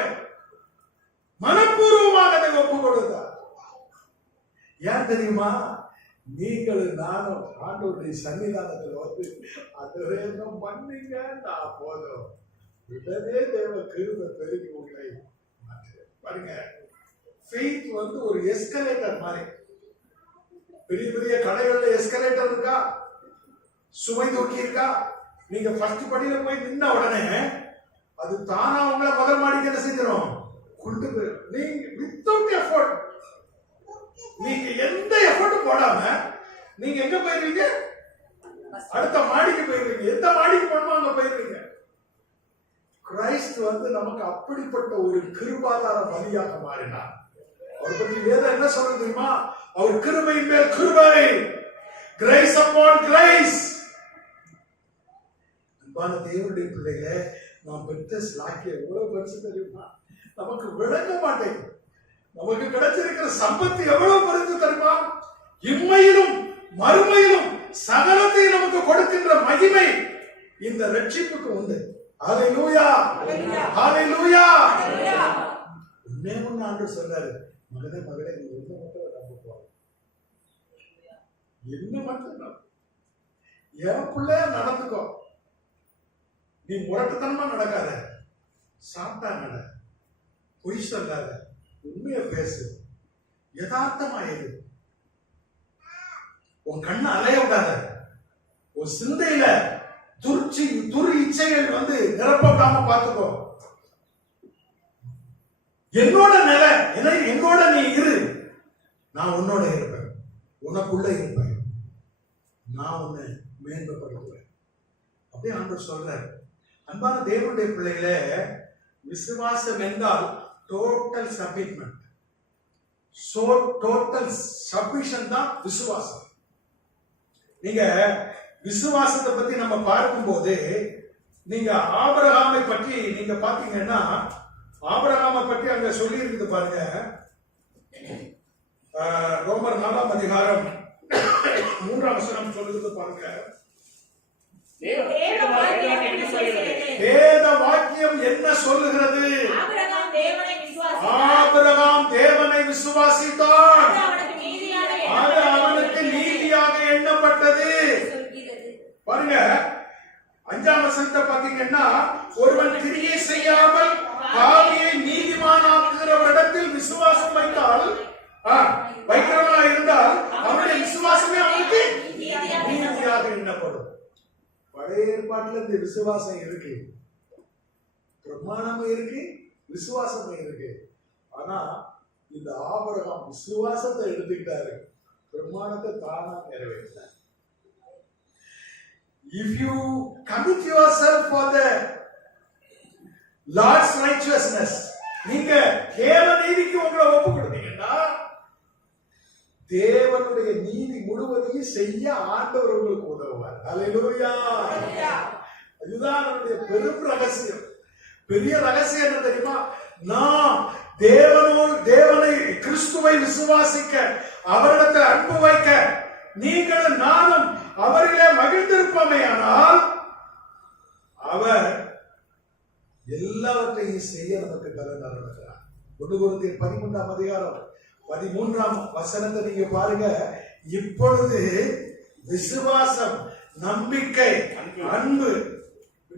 மனப்பூர்வமாக அதை ஒப்பு கொடுத்தார். ஏன் தெரியுமா? நீங்களும் நானும் ஆண்டவருடைய சன்னிதானத்தில் வந்து அதுவே பண்ணீங்க, நான் போதும், உடனே தேவ கிருபை பெருகி உங்களை மாற்று. பாருங்க, ஃபெய்த் வந்து ஒரு எஸ்கலேட்டர் மாதிரி. பெரிய பெரிய கடைகள்ல எஸ்கலேட்டர் இருக்கா, சுமை தூக்கி இருக்கா? நீங்க ஃபர்ஸ்ட் படியில போய் நின்ன உடனே அது தானா உங்களை முதல் மாடிக்கு என்ன செஞ்சிடும், கொண்டு போயிடும். நீங்க வித்தவுட் எஃபோர்ட், நீங்க எந்த எஃபோர்ட்டும் போடாம நீங்க எங்க போயிருவீங்க? அடுத்த மாடிக்கு போயிருவீங்க. எந்த மாடிக்கு போனோமோ அங்க போயிருவீங்க. கிரைஸ்ட் நமக்கு அப்படிப்பட்ட ஒரு கிருபாதார பலியாக மாறினார். அவர் பற்றி வேதம் என்ன சொல்றது தெரியுமா? அவர் கிருபையின் மேல் கிருபை, கிரேஸ் அப்பான் கிரேஸ். அன்பான தேவனுடைய பிள்ளைகளே, நாம் பெற்ற ஸ்லாக்கியம் எவ்வளவு பெருசு தெரியுமா? நமக்கு விளங்க மாட்டேங்குது. நமக்கு கிடைச்சிருக்கிற சம்பத்து எவ்வளவு பெருசு தெரியுமா? இம்மையிலும் மறுமையிலும் சகலத்தையும் நமக்கு கொடுக்கின்ற மகிமை இந்த ரட்சிப்புக்கு உண்டு. ஹல்லேலூயா, ஹல்லேலூயா. உன்னே ஒன்னு ஆண்டவர் சொல்றாரு, மகனே மகளே, நீ என்ன மட்டும் நம்ப, என்ன மட்டும் நம்ப, என் பிள்ளைய நடந்துக்கோ. நீ முரட்டுத்தனமா நடக்காத, சாப்பிட்டா நட, பொய் சொல்லாத, உண்மையை பேசு, யதார்த்தமா இரு, உன் கண்ணை அலைய விடாத, உன் சிந்தையில துர் இச்சைகள் நிரப்ப விடாம பார்த்துக்கோ. என்னோட நிலை, என்னோட நீ இரு, நான் உன்னோட இருப்பேன், உனக்குள்ள இருப்பேன், நான் உன்னை மேன்மைப்படுத்துவேன். அப்படியே ஆண்டவர் சொல்றாரு. அன்பான தேவனுடைய பிள்ளைகளே, விசுவாசம் என்றால் டோட்டல் சப்மிட்மெண்ட், டோட்டல் சப்மிஷன் தான் விசுவாசம். நீங்க விசுவாசத்தை பத்தி நம்ம பார்க்கும்போது, நீங்க ஆபிரகாமை பற்றி நீங்க பாத்தீங்கன்னா, ஆபிரகாமை பற்றி அங்க சொல்லி இருக்குது பாருங்க. ரோமர் 4ஆம் அதிகாரம் 3ஆம் வசனம் சொல்லுது பாருங்க. வேத வாக்கியம் என்ன சொல்லுகிறது? ஆபிரகாம் தேவனை விசுவாசித்தான், அது அவனுக்கு நீதியாக எண்ணப்பட்டது. பாருங்க, 5ஆம் வசனத்தை பாத்தீங்கன்னா, ஒருவன் கிரியை செய்யாமல் பாவியை நீதிமானாக்குகிறவரிடத்தில் விசுவாசம் வைக்கிறவனா இருந்தால் அவனுடைய விசுவாசமே அவனுக்கு நீதியாக எண்ணப்படும். பழைய ஏற்பாட்டுல இந்த விசுவாசம் இருக்கு, பிரமாணமும் இருக்கு, விசுவாசமும் இருக்கு. ஆனா இந்த ஆபிரகாம் விசுவாசத்தை எடுத்துக்கிட்டாரு, பிரமாணத்தை தானா நிறைவேற்றார். If you commit yourself for the Lord's righteousness, நீங்க தேவ நீதிக்கு உங்களை ஒப்பு கொடுத்தீங்கன்னா, தேவனுடைய நீதி முழுவதையும் செய்ய ஆண்டவர் உங்களுக்கு உதவுவார். ஹல்லேலூயா. இதுதான் நம்முடைய பெரும் ரகசியம். பெரிய ரகசியம் என்ன தெரியுமா? நாம் தேவனை கிறிஸ்துவை விசுவாசிக்க, அவரிடத்தில் அன்பு வைக்க, நீங்களும் நானும் அவர்களே மகிழ்ந்திருப்போமே, ஆனால் அவர் எல்லாவற்றையும் செய்ய நமக்கு பலன் அருளுகிறார். 1 கொரிந்தியர் 13ஆம் அதிகாரம் 13ஆம் வசனத்தை நீங்க பாருங்க. இப்பொழுது விசுவாசம், நம்பிக்கை, அன்பு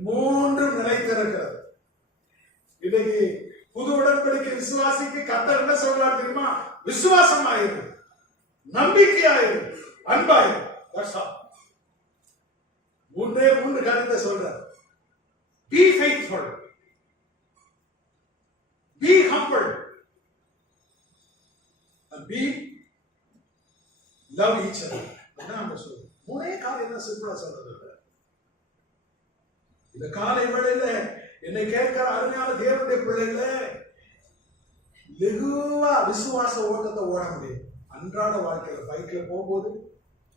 மூன்றும் நிலைத்திருக்கிறது. இன்னைக்கு புது உடன்படிக்கை விசுவாசிக்கு கர்த்தர் என்ன சொல்றார் தெரியுமா? விசுவாசமாயிரு, நம்பிக்கையாயிரு, அன்பாயிரு. மூன்று காரியத்தை சொல்றார். Be faithful, be humble, and be love each other. அதான் நம்ம சொல்றோம். மூணே காரியம் தான் சிம்பிளா சொல்றது. இந்த காலை வேளையில என்னை கேட்கிற அருமையான தேவனுடைய பிள்ளைகளே, லெகுவா விசுவாச ஓட்டத்தை ஓட முடியும். அன்றாட வாழ்க்கையில பைக்ல போகும்போது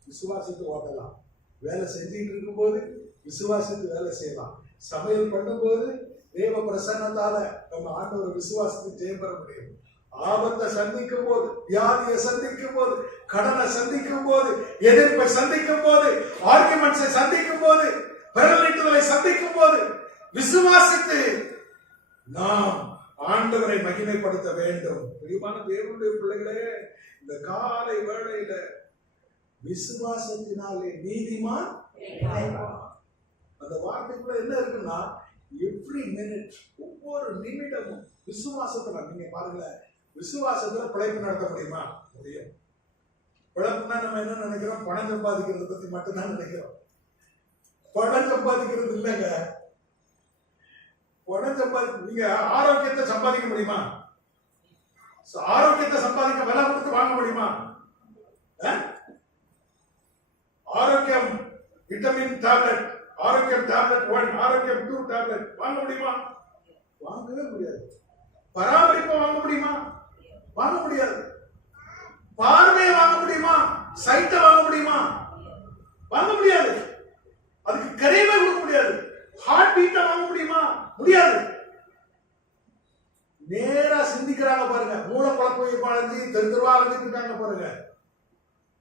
விசுவாசித்து ஓட்டலாம், வேலை செஞ்சுட்டு இருக்கும் போது விசுவாசித்து வேலை செய்யலாம், சமையல் பண்ணும்போது தேவ பிரசன்னத்தால நம்ம ஆண்டவர் விசுவாசத்தை ஜெயம் பெற முடியும். ஆபத்தை சந்திக்கும் போது, வியாதியை சந்திக்கும் போது, கடனை சந்திக்கும் போது, எதிர்ப்பை சந்திக்கும் போது, ஆர்குமெண்ட்ஸை சந்திக்கும் போது, விரலிட்டுதலை சந்திக்கும் போது விசுவாசித்து நாம் ஆண்டவரை மகிமைப்படுத்த வேண்டும். பிரியமான தேவனுடைய பிள்ளைகளே, இந்த காலை வேளையில விசுவாசத்தினாலே நீதிமான். அந்த வார்த்தைக்குள்ள என்ன இருக்குன்னா, எவ்ரி மினிட், ஒவ்வொரு நிமிடமும் விசுவாசத்துல நீங்க பாருங்க, விசுவாசத்துல பிழைப்பு நடத்த முடியுமா? முடியும். பிழப்புனா நம்ம என்ன நினைக்கிறோம்? பணம் சம்பாதிக்கிறத பத்தி மட்டும்தான் நினைக்கிறோம். பணம் சம்பாதிக்கிறது இல்லைங்க. பணம் நீங்க ஆரோக்கியத்தை சம்பாதிக்க முடியுமா? ஆரோக்கியத்தை சம்பாதிக்க விலை கொடுத்து வாங்க முடியுமா? ஆரோக்கியம் விட்டமின் டேப்லெட், ஆரோக்கியம் டேப்லெட் 1, ஆரோக்கியம் 2 டேப்லெட் வாங்க முடியுமா? வாங்கவே முடியாது. பராமரிப்பை வாங்க முடியுமா? வாங்க முடியாது. பார்வையை வாங்க முடியுமா? சைட்டை வாங்க முடியுமா? வாங்க முடியாது. அதுக்கு கரைவை கொடுக்க முடியாது. ஹார்ட் பீட்டை வாங்க முடியுமா? முடியாது. நேரா சிந்திக்கிறாங்க பாருங்க. மூளை குழப்பம் அடைஞ்சு தெருவா அடைஞ்சிட்டு இருக்காங்க பாருங்க.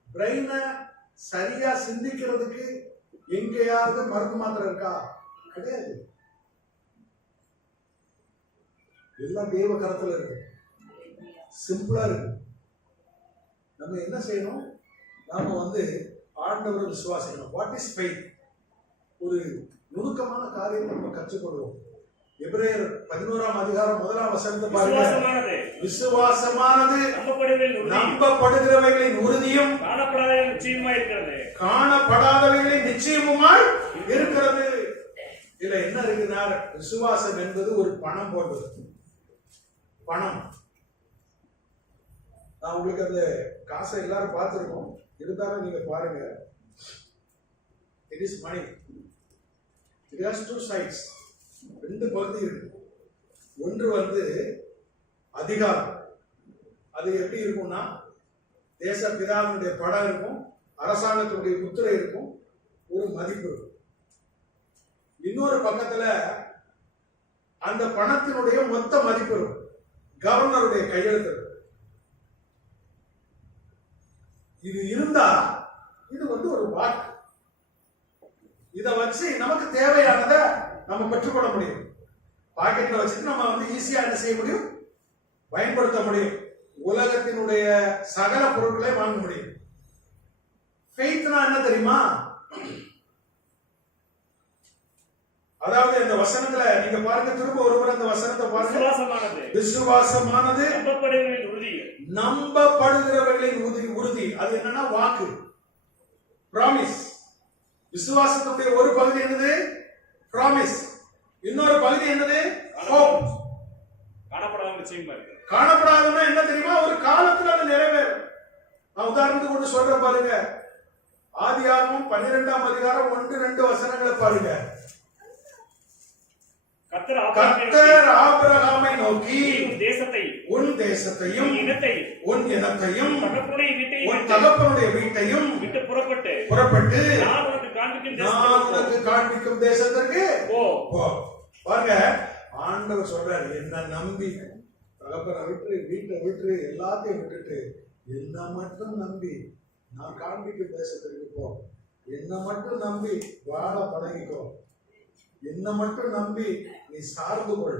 பிரெயினை சரியா சிந்திக்கிறதுக்கு எங்கேயாவது மருந்து மாத்திரை இருக்கா? கிடையாது. எல்லாம் தெய்வ கரத்துல இருக்கு. சிம்பிளா இருக்கு. நம்ம என்ன செய்யணும்? நாம ஆண்டவரை விசுவாசிக்கணும். What is faith? ஒரு நுணுக்கமான காரியத்தை நம்ம கற்றுக்கொள்வோம். எபிரேயர் 11ஆம் அதிகாரம் 1ஆம் வசனத்தை பாருங்க. விசுவாசமானது நம்பப்படுகிறவைகளின் உறுதியும் காணப்படாதவைகளின் நிச்சயமுமாய் இருக்கிறது. இதுல என்ன இருக்குன்னா, விசுவாசம் என்பது ஒரு பணம் போன்றது. பணம். நான் உங்களுக்கு அந்த காசை எல்லாரும் பார்த்திருக்கோம். இருந்தாலும் நீங்க பாருங்க. It is money. It has two sides. ரெண்டு பகுதி இருக்கு. ஒன்று அதிகாரம். அது எப்படி இருக்கும்னா, தேச பிதாவினுடைய படம் இருக்கும், அரசாங்கத்தினுடைய முத்திரை இருக்கும், ஒரு மதிப்பு இருக்கும். இன்னொரு பக்கத்துல அந்த பணத்தினுடைய மொத்த மதிப்பு இருக்கும், கவர்னருடைய கையெழுத்து இருக்கும். இது இருந்தா இது ஒரு வாக்கு. இதை வச்சு நமக்கு தேவையானதை நம்ம பெற்றுக்கொள்ள முடியும். பாக்கெட்ல வச்சுட்டு நம்ம ஈஸியா என்ன செய்ய முடியும்? பயன்படுத்த முடியும். உலகத்தினுடைய சகல பொருட்களை வாங்க முடியும். ஃபெய்த்னா என்ன தெரியுமா? அதாவது இந்த வசனத்துல நீங்க பாருங்க, திரும்ப ஒருமுறை அந்த வசனத்தை பாருங்க. விசுவாசமானது நம்பப்படுகிறவர்களின் உறுதி. அது என்னன்னா வாக்கு, பிராமிஸ். விசுவாசத்துடைய ஒரு பகுதி என்னது? பிராமிஸ். இன்னொரு பகுதி என்னது? ஹோப். காணப்படாதவனா என்ன தெரியுமா? ஒரு காலத்துல அது நிறைவேறும். நான் உதாரணத்துக்கு ஒன்று சொல்றேன் பாருங்க. ஆதியாகமம் 12ஆம் அதிகாரம் 1-2 வசனங்களை பாருங்க. கர்த்தர் ஆபிரகாமை நோக்கி, உன் தேசத்தையும் உன் இனத்தையும் உன் தகப்பனுடைய வீட்டையும் விட்டு புறப்பட்டு நான் உனக்கு காண்பிக்கும் தேசத்திற்கு போ. பாருங்க, ஆண்டவர் சொல்றாரு, என்ன நம்பி தகப்பனை விட்டு, வீட்டை விட்டு, எல்லாத்தையும் விட்டுட்டு என்ன மட்டும் நம்பி நான் காண்பிக்கும் தேசத்திற்கு போ. என்ன மட்டும் நம்பி வாழ பழகிக்கோ. என்ன மட்டும் நம்பி நீ சார்ந்து கொள்.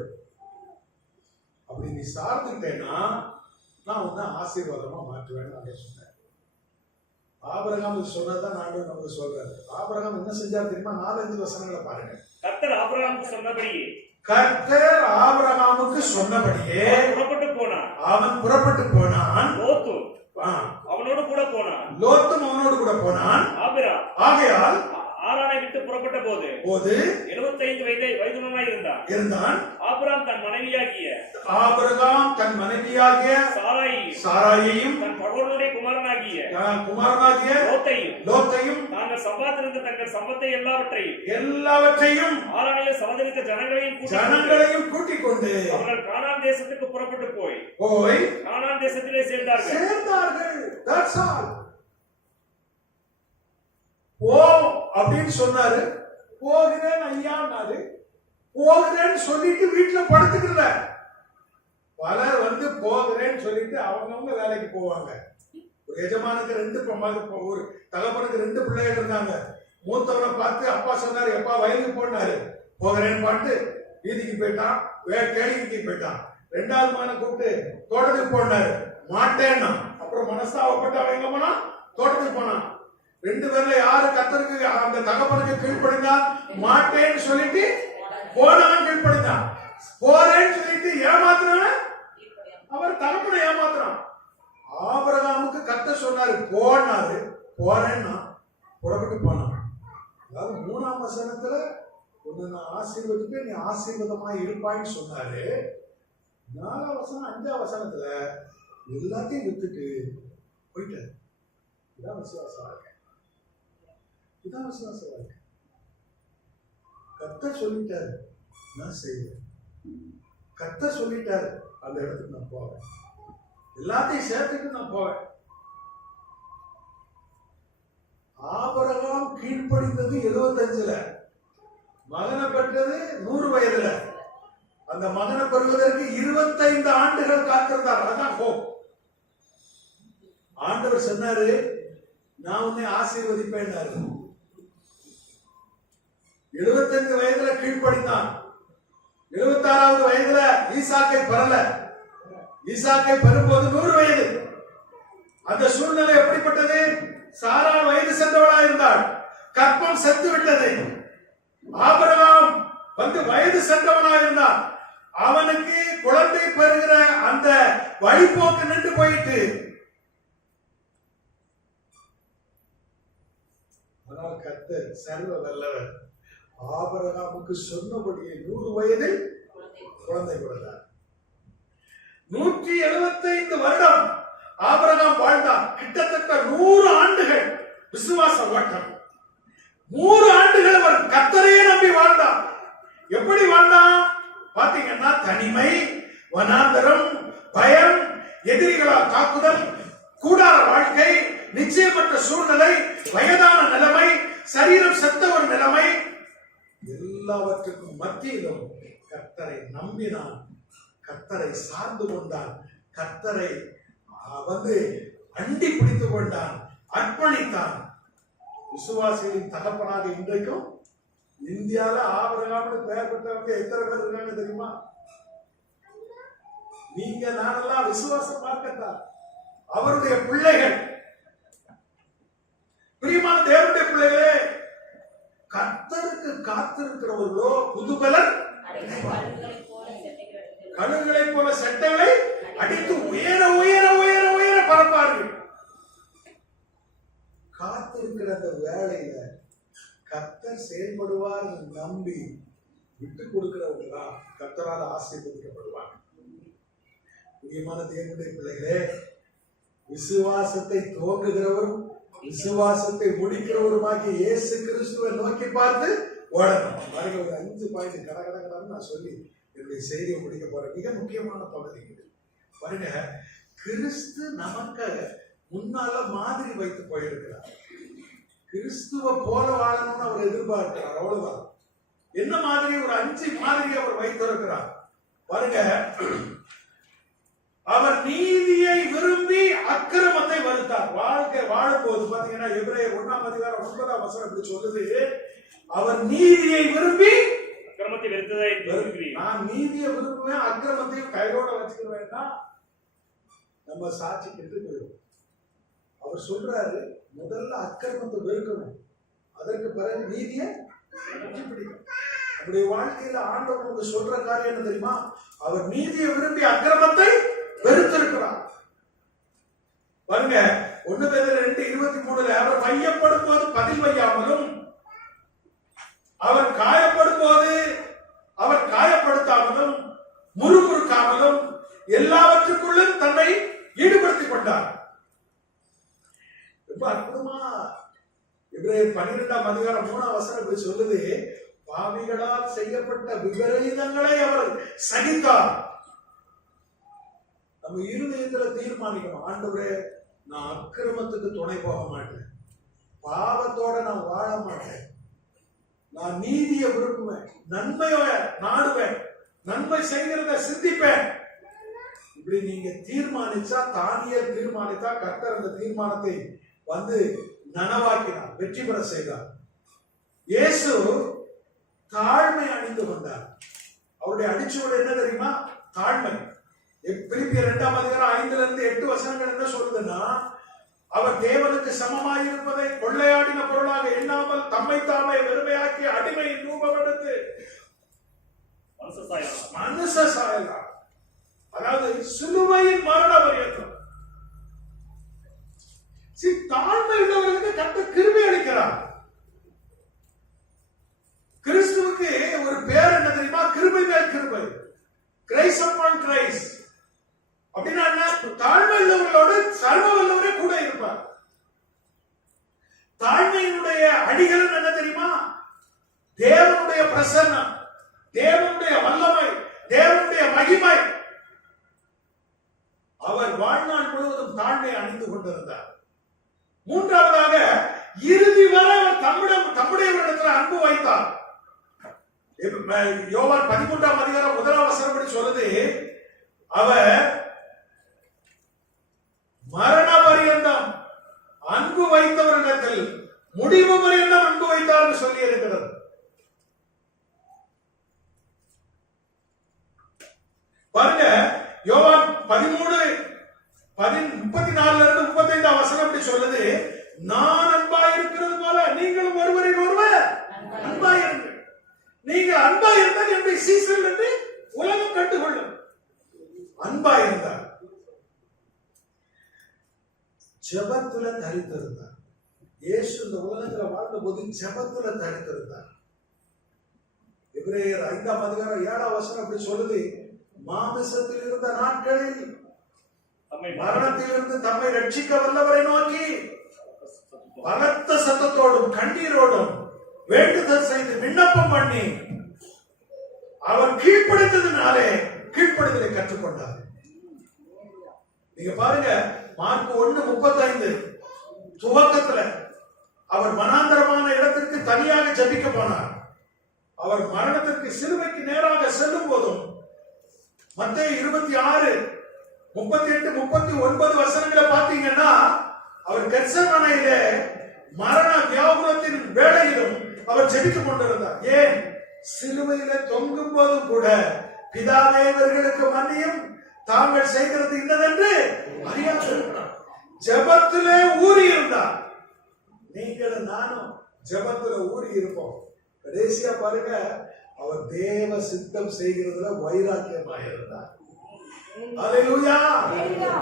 அப்படி நீ சார்ந்துட்டேன்னா நான் உன்னை ஆசீர்வாதமா மாற்றுவேன்னு நான் சொன்னேன். ஆபிரகாம் சொன்னதான் நான் நமக்கு சொல்றாரு. ஆபிரகாம் என்ன செஞ்சார் தெரியுமா? 4-5 வசனங்களை பாருங்க. கர்த்தர் ஆபிரகாமுக்கு சொன்னபடியே புறப்பட்டு போனான். அவன் புறப்பட்டு போனான். லோத்தும் அவனோடு கூட போனான். ஆகையால் ஆரானை விட்டு புறப்பட்ட போது 75 வயதுள்ளவனாய் இருந்தான். ஆபிரகாம் தன் மனைவியாகிய சாராயையும் தன் பகவனுடைய குமாரனாகிய லோத்தையும் தாங்கள் சம்பாதித்திருந்த தங்கள் சம்பத்தை எல்லாவற்றையும் ஆரானையில் சம்பாதித்த ஜனங்களையும் கூட்டிக் கொண்டு அவர்கள் கானான் தேசத்துக்கு புறப்பட்டு போய் கானான் தேசத்திலே சேர்ந்தார்கள். That's all. போ அப்படின்னு சொன்னாரு. போகிறேன் ஐயான்னாரு. போகிறேன்னு சொல்லிட்டு வீட்டுல படுத்துக்கல. பலர் போகிறேன்னு சொல்லிட்டு அவங்கவுங்க வேலைக்கு போவாங்க. ஒரு எஜமானுக்கு 2 ஒரு தகப்பனுக்கு 2 பிள்ளைகள் இருந்தாங்க. மூத்தவனை பார்த்து அப்பா சொன்னாரு, எப்பா வயலுக்கு போனாரு. போகிறேன்னு பாட்டு வீதிக்கு போயிட்டான், கேளிக்கைக்கு போயிட்டான். 2வது மகனை கூப்பிட்டு தோட்டத்துக்கு போனாரு. மாட்டேன்னா. அப்புறம் மனஸ்தாவப்பட்டு அவன் எங்க போனா? தோட்டத்துக்கு போனான். 2 பேர்ல யாரு கர்த்தருக்கு அந்த தகப்பனுக்கு கீழ்ப்படிந்தான்? மாட்டேன்னு சொல்லிட்டு போனவன் கீழ்ப்படிந்தான். போறேன்னு சொல்லிட்டு ஏமாத்துறவன் அவர் தகப்பனை ஏமாத்துறான். ஆபிரகாமுக்கு கர்த்தர் சொன்னாரு போனாரு, போறேன்னா புறப்பட்டு போனான். அதாவது 3ஆம் வசனத்துல உன்னை நான் ஆசீர்வதிப்பேன், நீ ஆசீர்வாதமாய் இருப்பான்னு சொன்னாரு. 4ஆம் வசனம் 5ஆம் வசனத்துல எல்லாத்தையும் விட்டுட்டு போயிட்டாரு. இதான் விசுவாச வாழ்க்கை. இதான் விசுவாச வாழ்க்கை. கர்த்தர் சொல்லிட்டாரு, நான் செய்வேன். கர்த்தர் சொல்லிட்டாரு, அந்த இடத்துக்கு நான் போவேன். எல்லாத்தையும் சேர்த்துட்டு நான் போவேன். ஆபிரகாம் கீழ்ப்படிந்தது 75ல, மகனை பெற்றது 100 வயதுல. அந்த மகனை பெறுவதற்கு 25 ஆண்டுகள் காத்திருந்தார். அதான் ஹோப். ஆண்டவர் சொன்னாரு, நான் உன்னை ஆசீர்வதிப்பேன். 75 வயதுல கீழ்ப்படிந்தான். 76வது வயதுல ஈசாக்கை பெறல. ஈசாக்கை பெறும்போது 100 வயது. அந்த சூழ்நிலை எப்படிப்பட்டது? சாராள் வயது சென்றவளா இருந்தாள், கற்பம் செத்து விட்டது. ஆபிரகாம் வயது சென்றவனா இருந்தான். அவனுக்கு குழந்தை பெறுகிற அந்த வழிபோக்கு நின்று போயிட்டு. ஆனால் கர்த்தர் சர்வ வல்லவர். ஆபிரகாமுக்கு சொன்னபடியே 100 வயதில் குழந்தை கொடுத்தார். 175 வருடம் ஆபிரகாம் வாழ்ந்தான். கிட்டத்தட்ட 100 ஆண்டுகள் விசுவாச ஓட்டம். 100 ஆண்டுகள் அவர் கர்த்தரையே நம்பி வாழ்ந்தான். எப்படி வாழ்ந்தான் பாத்தீங்கன்னா, தனிமை, வனாந்தரம், பயம், எதிரிகளால் தாக்குதல், கூடார வாழ்க்கை, நிச்சயமற்ற சூழ்நிலை, வயதான நிலைமை, சரீரம் செத்த ஒரு நிலைமை, எல்லாவற்றுக்கும் மத்தியிலும் கர்த்தரை நம்பினான், கர்த்தரை சார்ந்து கொண்டான், கர்த்தரை அண்டி பிடித்துக் கொண்டான், அர்ப்பணித்தான். விசுவாசிகளின் தகப்பனாக இன்றைக்கும் இந்தியால ஆபிரகாம்னு பெயர் பெற்றவங்க எத்தனை பேர் இருக்காங்க தெரியுமா? நீங்க நானெல்லாம் விசுவாச மார்க்கத்தான், அவருடைய பிள்ளைகள். பிரியமான தேவனுடைய பிள்ளைகளே, கர்த்தருக்கு காத்திருக்கிறவர்களோ புதுபலன், கழுகுகளை போல செட்டைகளை அடித்து உயர உயர உயர உயர பறப்பார்கள். காத்திருக்கிற அந்த வேலையில கர்த்தர் செயல்படுவார் நம்பி விட்டு கொடுக்கிறவங்களா கர்த்தரால் ஆசீர்வதிக்கப்படுவாங்க. பிரியமான தேவனுடைய பிள்ளைகளே, விசுவாசத்தை துவங்குகிறவரும் விசுவாசத்தை முடிக்கிறவருமாகிய இயேசு கிறிஸ்துவை நோக்கி பார்த்து ஓடணும். பாருங்க, ஒரு 5 பாயிண்ட் கடகடன்னு நான் சொல்லி என்னுடைய செய்தியை முடிக்க போறேன். மிக முக்கியமான பகுதி இது. பாருங்க, கிறிஸ்து நமக்கு முன்னால மாதிரி வைத்து போயிருக்கிறார். கிறிஸ்துவ போல வாழணும்னு அவர் எதிர்பார்க்கிறார். அவ்வளவுதான். என்ன மாதிரி? ஒரு 5 மாதிரி அவர் வைத்திருக்கிறார். பாருங்க, அவர் நீதியை விரும்பி அக்கிரமத்தை வெறுத்தார். வாழ்க்கை வாழும்போது பாத்தீங்கன்னா, எபிரேயர் 1ஆம் அதிகாரம் 9ஆம் வசனம் இப்படி சொல்லுது, அவர் நீதியை விரும்பி அக்கிரமத்தை வெறுத்ததை. நான் நீதியை விரும்புவேன், அக்கிரமத்தையும் கையோட வச்சுக்கிறேன்னா நம்ம சாட்சி கெட்டு போயிடும். அவர் சொல்றாரு, முதல்ல அக்கிரமத்தை வெறுக்கணும், அதற்கு பிறகு நீதியை பிடிக்கும். நம்முடைய வாழ்க்கையில ஆண்டவர் நமக்கு சொல்ற காரியம் என்ன தெரியுமா? அவர் நீதியை விரும்பி அக்கிரமத்தை வெறுத்திருக்கிறார். பாருங்க, 1 பேதுரு 2:23 அவர் வையப்படும் போது பதில் வையாமலும், அவர் காயப்படும் போது அவர் காயப்படுத்தாமலும், முறுமுறுக்காமலும் எல்லாவற்றுக்குள்ளும் தன்னை ஈடுபடுத்திக் கொண்டார். ரொம்ப அற்புதமா எபிரேயர் 12ஆம் அதிகாரம் 3ஆம் வசனம் இப்படி சொல்லுது, பாவிகளால் செய்யப்பட்ட விபரீதங்களை அவர் சகித்தார். நம்ம இருதயத்துல தீர்மானிக்கணும், ஆண்டவரே, நான் அக்கிரமத்துக்கு துணை போக மாட்டேன், பாவத்தோட நான் வாழ மாட்டேன், நான் நீதியை விரும்புவேன், நன்மையோட நாடுவேன், நன்மை செய்கிறத சிந்திப்பேன். இப்படி நீங்க தீர்மானிச்சா, தானியேல் தீர்மானித்தா, கர்த்தர் அந்த தீர்மானத்தை நனவாக்கினார், வெற்றி பெற செய்தார். இயேசு தாழ்மை அணிந்து கொண்டார். அவருடைய அடிச்சுவடு என்ன தெரியுமா? தாழ்மை. பிலிப்பியர் 2ஆம் அதிகாரம் 5-8 வசனங்கள் என்ன சொல்லுதுன்னா, அவர் தேவனுக்கு சமமாயிருப்பதை கொள்ளையாடின பொருளாக எண்ணாமல் தம்மை தாமே வெறுமையாக்கி அடிமையின் ரூபம் எடுத்து மனுஷ சாயலார், அதாவது சிலுவையின் மரண பரியந்தம் தாழ்மை உள்ளவர்களுக்கு கர்த்தர் கிருபை அளிக்கிறார். கிறிஸ்துவுக்கு ஒரு பேர் என்ன தெரியுமா? கிருபை மேல் கிருபை, கிரைஸ் அப்பான் கிரைஸ். அப்படின்னா என்ன? தாழ்மை உள்ளவர்களோடு சர்வ வல்லவரே கூட இருப்பார். தாழ்மையினுடைய அடிகள் என்ன தெரியுமா? தேவனுடைய பிரசன்னம், தேவனுடைய வல்லமை, தேவனுடைய மகிமை. அவர் வாழ்நாள் முழுவதும் தாழ்மை அணிந்து கொண்டிருந்தார். மூன்றாவதாக இறுதி வரை அவர் தம்முடையவரிடத்தில் அன்பு வைத்தார். யோவான் 13ஆம் அதிகாரம் 1ஆம் வசனப்படி சொல்லுது, அவர் மரண பரியந்தம் அன்பு வைத்தவரிடத்தில் முடிவு பரியந்தம் அன்பு வைத்தார் என்று சொல்லி இருக்கிறது. பாருங்க, யோவான் 13:34-35 வசனம் அப்படி சொல்லுது, நான் அன்பாய் இருக்கிறது போல நீங்களும் ஒருவரில் ஒருவர் அன்பாய் இருங்கள். நீங்கள் அன்பாய் இருந்தால் என்னுடைய சீசர்கள் என்று உலகம் கண்டுகொள்ளும். அன்பாய் இருந்தார். ஜெபத்துல தரித்திருந்தார். இயேசு இந்த உலகத்துல வாழ்ந்த போது ஜெபத்துல தரித்திருந்தார். எபிரேயர் 5ஆம் அதிகாரம் 7ஆம் வசனம் அப்படி சொல்லுது, மாமிசத்தில் இருந்த நாட்களில் மரணத்திலிருந்து தம்மை ரட்சிக்க வல்லவரை நோக்கி பலத்த சத்தத்தோடும் கண்ணீரோடும் வேண்டுதல் செய்து விண்ணப்பம் பண்ணி அவர் கீழ்ப்படித்ததினாலே கீழ்ப்படிதலை கற்றுக்கொண்டார். நீங்க பாருங்க, மார்க் 1:35 துவக்கத்துல அவர் வனாந்தரமான இடத்திற்கு தனியாக ஜெபிக்க போனார். அவர் மரணத்திற்கு சிலுவைக்கு நேராக செல்லும் போதும் மத்தேயு 26:38-39 வசனங்களை பார்த்தீங்கன்னா, அவர் கெத்செமனையிலே மரண வியாகுலத்தின் வேளையிலும் அவர் ஜெபித்துக் கொண்டிருந்தார். ஏன்? சிலுவையில தொங்கும் போதும் கூட பிதாவே இவர்களுக்கு மன்னியும், தாங்கள் செய்கிறது இன்னதென்று அறியாதிருக்கிறார். ஜெபத்திலே ஊறி இருந்தார். நீங்களும் நானும் ஜெபத்துல ஊறி இருப்போம். கடைசியா பாருங்க, அவர் தேவ சித்தம் செய்கிறதுல வைராக்கியமாக இருந்தார். அல்லேலூயா.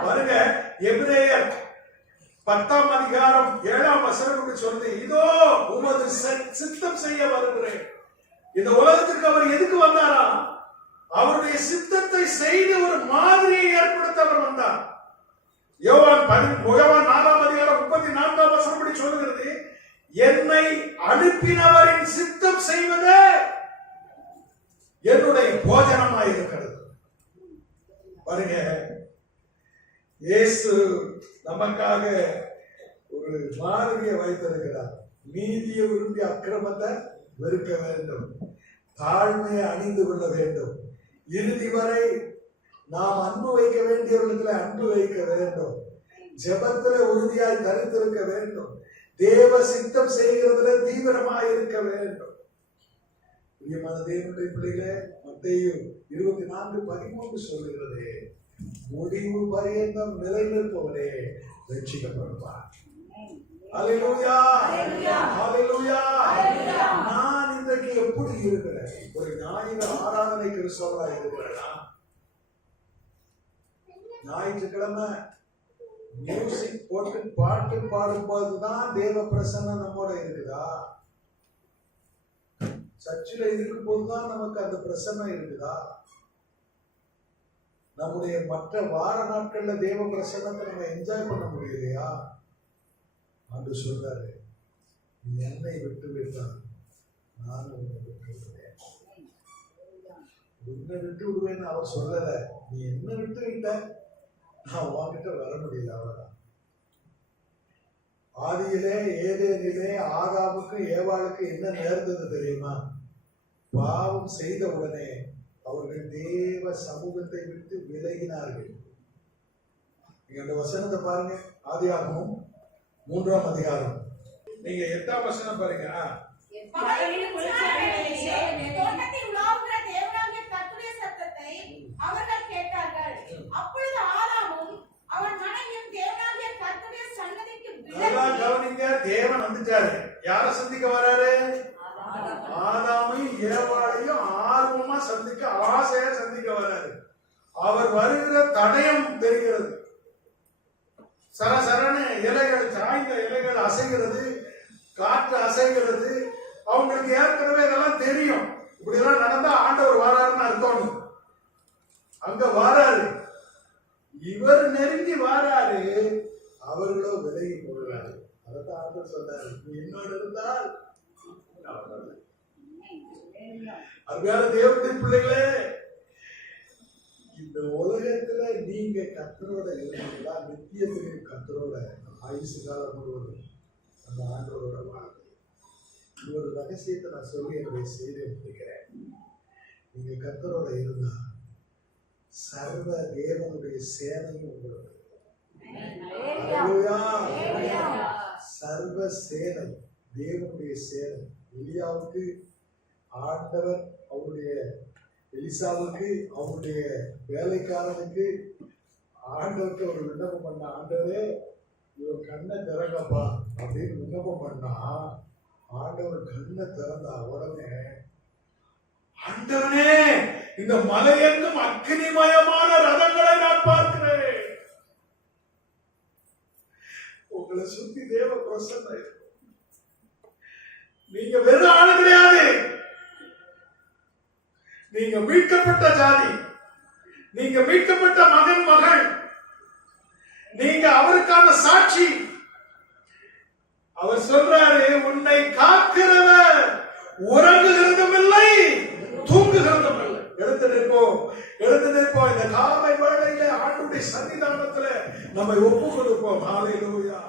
பாருங்க, எபிரேயர் 10ஆம் அதிகாரம் 7ஆம் வசனம் சொல்லுது, இதோ உமது சித்தம் செய்ய வருகிறேன். இந்த உலகத்திற்கு அவர் எதுக்கு வந்தாரா? அவருடைய சித்தத்தை செய்து ஒரு மாதிரியை ஏற்படுத்த அவர் வந்தார். யோவான் 4ஆம் அதிகாரம் 34ஆம் வசனம் சொல்லுகிறது, என்னை அனுப்பினவரின் சித்தம் செய்வதே என்னுடைய போஜனமாய் இருக்கிறது. பாருங்க, இயேசு நமக்காக ஒரு மாதிரியை வைத்திருக்கிறார். நீதியை விரும்பி அக்கிரமத்தை வெறுக்க வேண்டும், தாழ்மையை அணிந்து கொள்ள வேண்டும், இறுதி வரை நாம் அன்பு வைக்க வேண்டியவர்களை அன்பு வைக்க வேண்டும், ஜெபத்துல உறுதியாய் தரித்திருக்க வேண்டும், தேவ சித்தம் செய்கிறதுல தீவிரமாய் இருக்க வேண்டும். பிரியமான தேவனுடைய பிள்ளைகளே, மத்தேயு 24:13 சொல்லுகிறது, முடிவு பரியந்தம் நிலைநிற்பவனே ரட்சிக்கப்படுவார். அல்லேலூயா, அல்லேலூயா. நான் இன்றைக்கு எப்படி இருக்கிறேன்? ஒரு ஞாயிறு ஆராதனை கிறிஸ்தவரா இருக்கிறேனா? ஞாயிற்றுக்கிழமை மியூசிக் போட்டு பாட்டு பாடும்போதுதான் தேவ பிரசன்னம் நம்மோட இருக்குதா? சர்ச்சில் இருக்கும் போதுதான் நமக்கு அந்த பிரசன்னம் இருக்குதா? நம்முடைய மற்ற வார நாட்கள்ல தேவ பிரசன்னத்தை நம்ம என்ஜாய் பண்ண முடியலையா? என்று சொல்றாரு, நீ என்னை விட்டு விட்டால் நான் உன்னை விட்டு விடுவேன். உன்னை விட்டு விடுவேன்னு அவர் சொல்லல, நீ என்ன விட்டு விட்ட, நான் உன்கிட்ட வர முடியல, அவ்வளவுதான். ஆதியிலே ஏதேனிலே ஆதாமுக்கு ஏவாளுக்கு என்ன நேர்ந்தது தெரியுமா? பாவம் செய்த உடனே அவர்கள் தேவ சமூகத்தை விட்டு விலகினார்கள். நீங்க அந்த வசனத்தை பாருங்க, ஆதியாகமம் 3ஆம் அதிகாரம், நீங்க 8ஆம் வசனம் பாருங்க. அவர்கள் கேட்டார்கள். அப்பொழுது ஆதாமும் அவன் மனைவியும் தேவனாகிய கர்த்தருடைய சன்னதிக்கு கவனிங்க, தேவன் வந்துட்டாரு. யாரை சந்திக்க வராரு? ஆதாமையும் ஏவாளையும் ஆர்வமா சந்திக்க, ஆசையா சந்திக்க வராரு. அவர் வருகிற தடயம் தெரிகிறது. சரசரன்னு இலைகள் அசைகிறது, காற்று அசைகிறது. அவங்களுக்கு ஏற்கனவே இதெல்லாம் தெரியும். இப்படி எல்லாம் நடந்தா ஆண்டவர் வாராருன்னு அர்த்தம். அங்க வாராரு, இவர் நெருங்கி வாராரு, அவர்களோ விலகி போகிறாரு. அதான் ஆண்டவர் சொன்னாரு, நீ என்னோட இருந்தால் அருமையான தேவனுடைய பிள்ளைகளே, இந்த உலகத்துல நீங்க கர்த்தரோட இருந்தீங்களா? நித்தியத்திலையும் கர்த்தரோட ஆயுசு காலம் முழுவதும் அந்த ஆண்டவரோட வாழ்க்கை. ஒரு ரகசியத்தை நான் சொல்லி என்னுடைய செய்தியை முடிக்கிறேன். நீங்க கர்த்தரோட இருந்தா சர்வ தேவனுடைய சேனையும் உங்களுக்கு. சர்வ சேனை, தேவனுடைய சேனை. எலியாவுக்கு ஆண்டவர் அவருடைய, எலிசாவுக்கு அவருடைய வேலைக்காரனுக்கு ஆண்டவருக்கு ஒரு விண்ணப்பம் பண்ண, ஆண்டவரே இவர் கண்ணை திறங்கப்பா அப்படின்னு விண்ணப்பம் பண்ணா, ஆண்டவர் கண்ணை திறந்தா உடனே, ஆண்டவனே இந்த மலையெங்கும் அக்னிமயமான ரதங்களை நான் பார்க்கிறேன். உங்களை சுத்தி தேவ பிரசன்னம் இருக்கும். நீங்க வெறும் ஆளு கிடையாது. நீங்க மீட்கப்பட்ட ஜாதி, நீங்க மீட்கப்பட்ட மகன் மகள், நீங்க அவருக்கான சாட்சி. அவர் சொல்றாரு, உன்னை காக்கிறவர் உறங்குகிறதும் இல்லை, தூங்குகிறதும் இல்லை. எழுந்து நிற்போம், எழுந்து நிற்போம். இந்த காலை வேளையிலே ஆண்டவருடைய சன்னிதானத்துல நம்மை ஒப்பு கொடுப்போம். ஹல்லேலூயா.